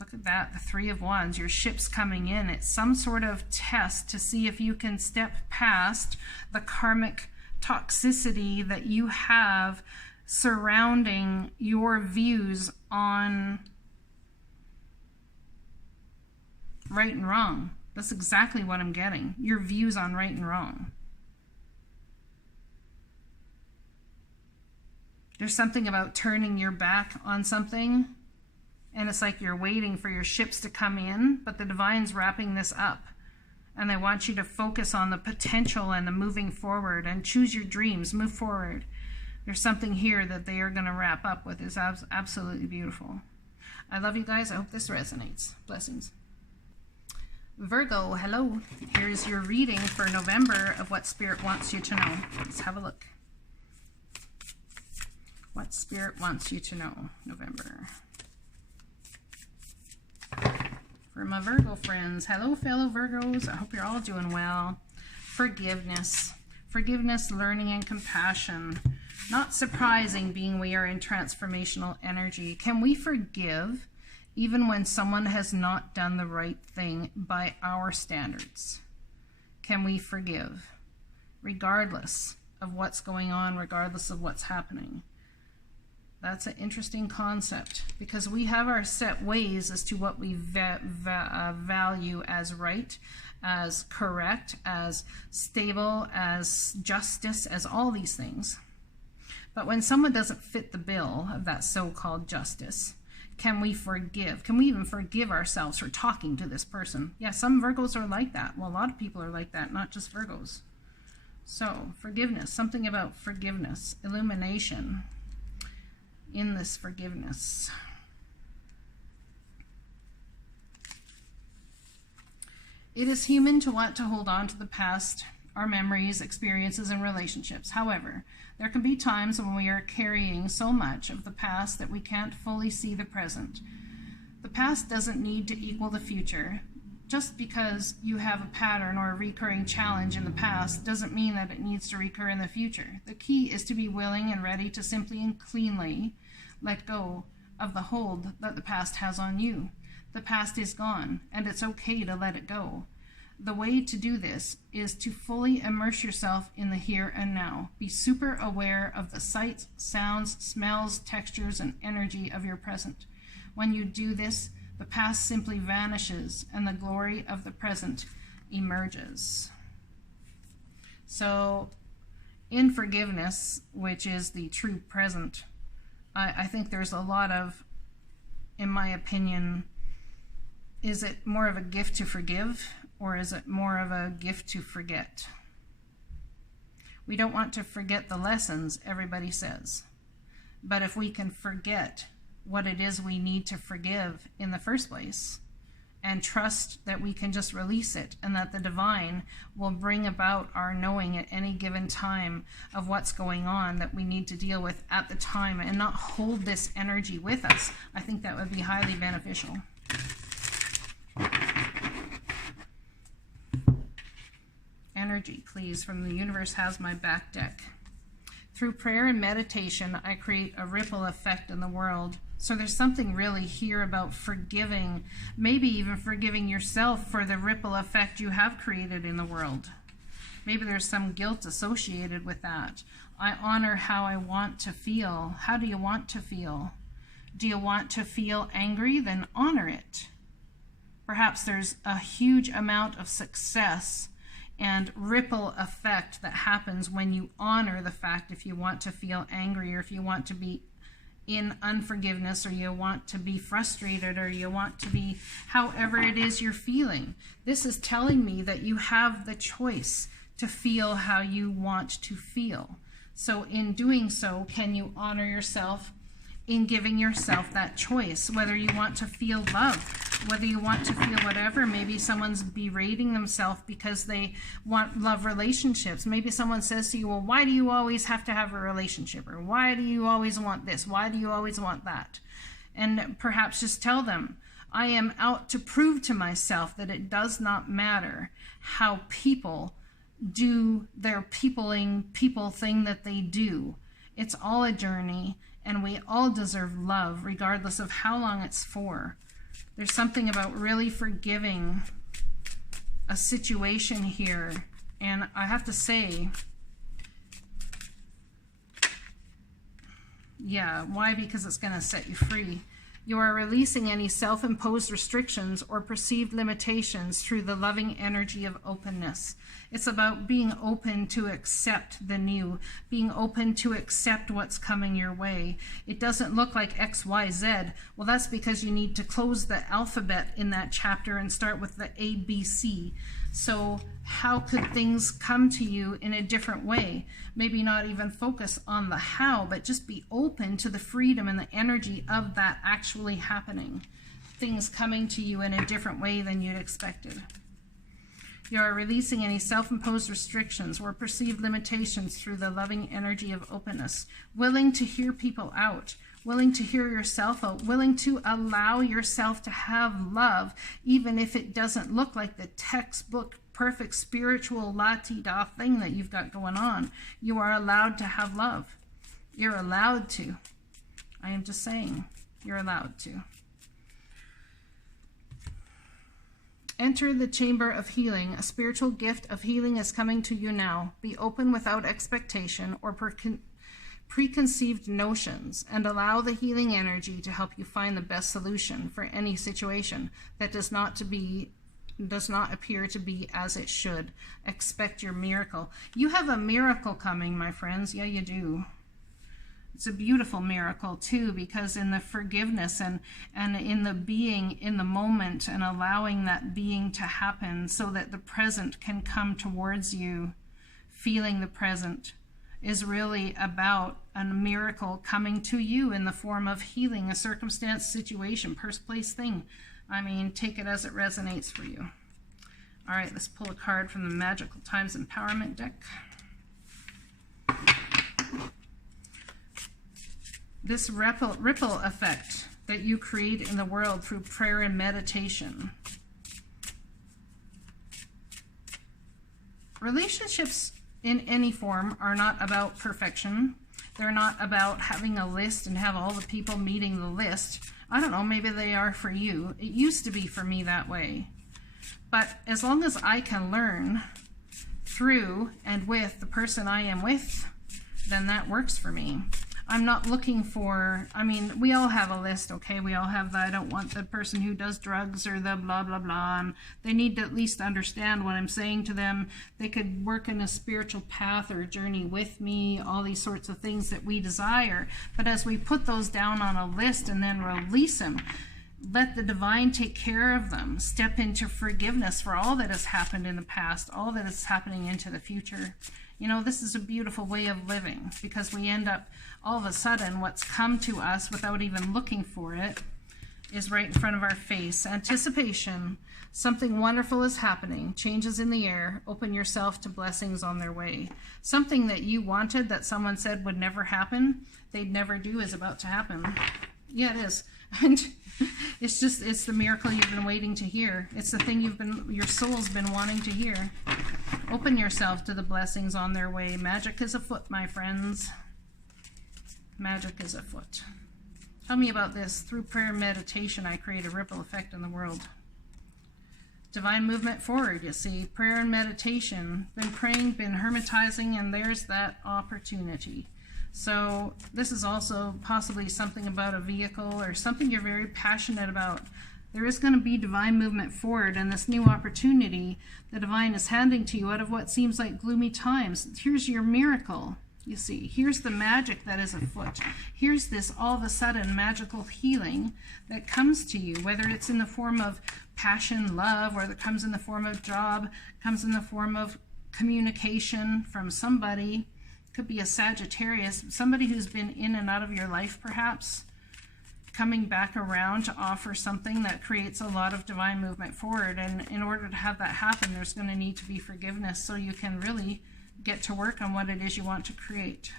Look at that, the Three of Wands, your ship's coming in. It's some sort of test to see if you can step past the karmic toxicity that you have surrounding your views on right and wrong. That's exactly what I'm getting. Your views on right and wrong. There's something about turning your back on something, and it's like you're waiting for your ships to come in, but the divine's wrapping this up. And they want you to focus on the potential and the moving forward and choose your dreams, move forward. There's something here that they are going to wrap up with. It's absolutely beautiful. I love you guys. I hope this resonates. Blessings. Virgo, hello. Here's your reading for November of what Spirit wants you to know. Let's have a look. What Spirit wants you to know, November. For my Virgo friends, hello fellow Virgos, I hope you're all doing well. Forgiveness, learning and compassion. Not surprising, being we are in transformational energy. Can we forgive even when someone has not done the right thing by our standards? Can we forgive regardless of what's going on, regardless of what's happening? That's an interesting concept, because we have our set ways as to what we value as right, as correct, as stable, as justice, as all these things. But when someone doesn't fit the bill of that so-called justice, can we forgive? Can we even forgive ourselves for talking to this person? Yeah, some Virgos are like that. Well, a lot of people are like that, not just Virgos. So, forgiveness, something about forgiveness, illumination in this forgiveness. It is human to want to hold on to the past, our memories, experiences, and relationships. However, there can be times when we are carrying so much of the past that we can't fully see the present. The past doesn't need to equal the future. Just because you have a pattern or a recurring challenge in the past doesn't mean that it needs to recur in the future. The key is to be willing and ready to simply and cleanly let go of the hold that the past has on you. The past is gone, and it's okay to let it go. The way to do this is to fully immerse yourself in the here and now. Be super aware of the sights, sounds, smells, textures, and energy of your present. When you do this, the past simply vanishes and the glory of the present emerges. So, in forgiveness, which is the true present, I think there's a lot of, in my opinion, is it more of a gift to forgive, or is it more of a gift to forget? We don't want to forget the lessons, everybody says. But if we can forget what it is we need to forgive in the first place, and trust that we can just release it, and that the divine will bring about our knowing at any given time of what's going on that we need to deal with at the time, and not hold this energy with us, I think that would be highly beneficial. Energy, please, from the universe has my back deck. Through prayer and meditation, I create a ripple effect in the world. So there's something really here about forgiving, maybe even forgiving yourself for the ripple effect you have created in the world. Maybe there's some guilt associated with that. I honor how I want to feel. How do you want to feel? Do you want to feel angry? Then honor it. Perhaps there's a huge amount of success and ripple effect that happens when you honor the fact if you want to feel angry, or if you want to be in unforgiveness, or you want to be frustrated, or you want to be however it is you're feeling. This is telling me that you have the choice to feel how you want to feel. So in doing so, can you honor yourself in giving yourself that choice, whether you want to feel love, whether you want to feel whatever. Maybe someone's berating themselves because they want love relationships. Maybe someone says to you, well, why do you always have to have a relationship? Or why do you always want this? Why do you always want that? And perhaps just tell them, I am out to prove to myself that it does not matter how people do their people thing that they do. It's all a journey, and we all deserve love, regardless of how long it's for. There's something about really forgiving a situation here. And I have to say, yeah, why? Because it's going to set you free. You are releasing any self-imposed restrictions or perceived limitations through the loving energy of openness. It's about being open to accept the new, being open to accept what's coming your way. It doesn't look like X, Y, Z. Well, that's because you need to close the alphabet in that chapter and start with the A, B, C. So how could things come to you in a different way? Maybe not even focus on the how, but just be open to the freedom and the energy of that actually happening. Things coming to you in a different way than you'd expected. You are releasing any self-imposed restrictions or perceived limitations through the loving energy of openness. Willing to hear people out. Willing to hear yourself out. Willing to allow yourself to have love, even if it doesn't look like the textbook perfect spiritual la-ti-da thing that you've got going on. You are allowed to have love. You're allowed to. I am just saying, you're allowed to. Enter the chamber of healing. A spiritual gift of healing is coming to you now. Be open without expectation or preconceived notions, and allow the healing energy to help you find the best solution for any situation that does not appear to be as it should. Expect your miracle. You have a miracle coming, my friends. Yeah, you do. It's a beautiful miracle too, because in the forgiveness and in the being in the moment and allowing that being to happen so that the present can come towards you, feeling the present is really about a miracle coming to you in the form of healing, a circumstance, situation, place, thing. I mean, take it as it resonates for you. All right, let's pull a card from the Magical Times Empowerment deck. This ripple effect that you create in the world through prayer and meditation. Relationships in any form are not about perfection. They're not about having a list and have all the people meeting the list. I don't know, maybe they are for you. It used to be for me that way. But as long as I can learn through and with the person I am with, then that works for me. I'm not looking for, I mean, we all have a list, okay? We all have the, I don't want the person who does drugs or the blah, blah, blah. And they need to at least understand what I'm saying to them. They could work in a spiritual path or journey with me, all these sorts of things that we desire. But as we put those down on a list and then release them, let the divine take care of them. Step into forgiveness for all that has happened in the past, all that is happening into the future. You know, this is a beautiful way of living, because we end up, all of a sudden, what's come to us without even looking for it is right in front of our face. Anticipation, something wonderful is happening, changes in the air, open yourself to blessings on their way. Something that you wanted that someone said would never happen, they'd never do, is about to happen. Yeah, it is. And it's the miracle you've been waiting to hear. It's the thing your soul's been wanting to hear. Open yourself to the blessings on their way. Magic is afoot, my friends. Magic is afoot. Tell me about this. Through prayer and meditation, I create a ripple effect in the world. Divine movement forward, you see. Prayer and meditation. Been praying, been hermetizing, and there's that opportunity. So this is also possibly something about a vehicle or something you're very passionate about. There is going to be divine movement forward, and this new opportunity the divine is handing to you out of what seems like gloomy times. Here's your miracle. You see, here's the magic that is afoot. Here's this all of a sudden magical healing that comes to you, whether it's in the form of passion, love, or that comes in the form of job, comes in the form of communication from somebody. Could be a Sagittarius, somebody who's been in and out of your life perhaps, coming back around to offer something that creates a lot of divine movement forward. And in order to have that happen, there's going to need to be forgiveness so you can really get to work on what it is you want to create.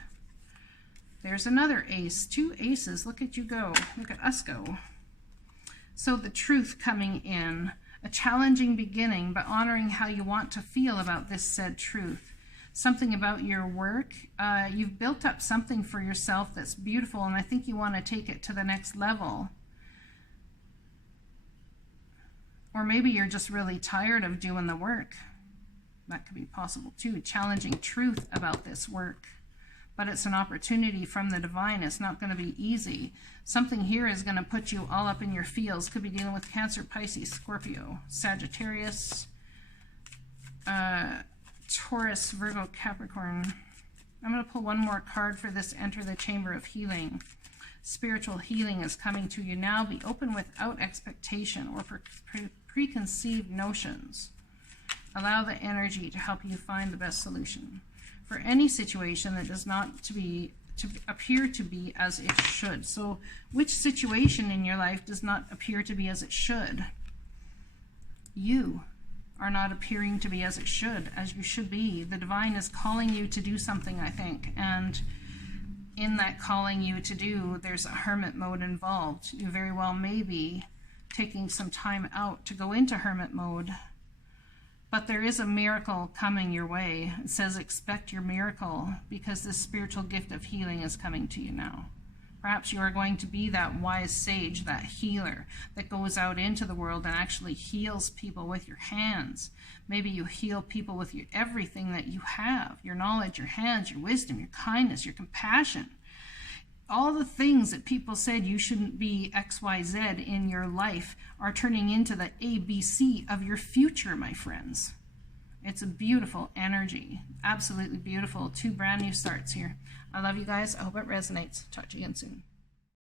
There's another ace, 2 aces. Look at you go. Look at us go. So the truth coming in, a challenging beginning, but honoring how you want to feel about this said truth. Something about your work. You've built up something for yourself that's beautiful, and I think you want to take it to the next level. Or maybe you're just really tired of doing the work. That could be possible too. Challenging truth about this work. But it's an opportunity from the divine. It's not going to be easy. Something here is going to put you all up in your feels. Could be dealing with Cancer, Pisces, Scorpio, Sagittarius, Taurus, Virgo, Capricorn. I'm going to pull one more card for this. Enter the chamber of healing. Spiritual healing is coming to you now. Be open without expectation or preconceived notions. Allow the energy to help you find the best solution for any situation that does not appear to be as it should. So which situation in your life does not appear to be as it should? You are not appearing to be as it should, as you should be. The divine is calling you to do something, I think, and in that calling you to do, there's a hermit mode involved. You very well may be taking some time out to go into hermit mode. But there is a miracle coming your way. It says expect your miracle, because this spiritual gift of healing is coming to you now. Perhaps you are going to be that wise sage, that healer that goes out into the world and actually heals people with your hands. Maybe you heal people with everything that you have, your knowledge, your hands, your wisdom, your kindness, your compassion. All the things that people said you shouldn't be XYZ in your life are turning into the ABC of your future, my friends. It's a beautiful energy. Absolutely beautiful. 2 brand new starts here. I love you guys. I hope it resonates. Talk to you again soon.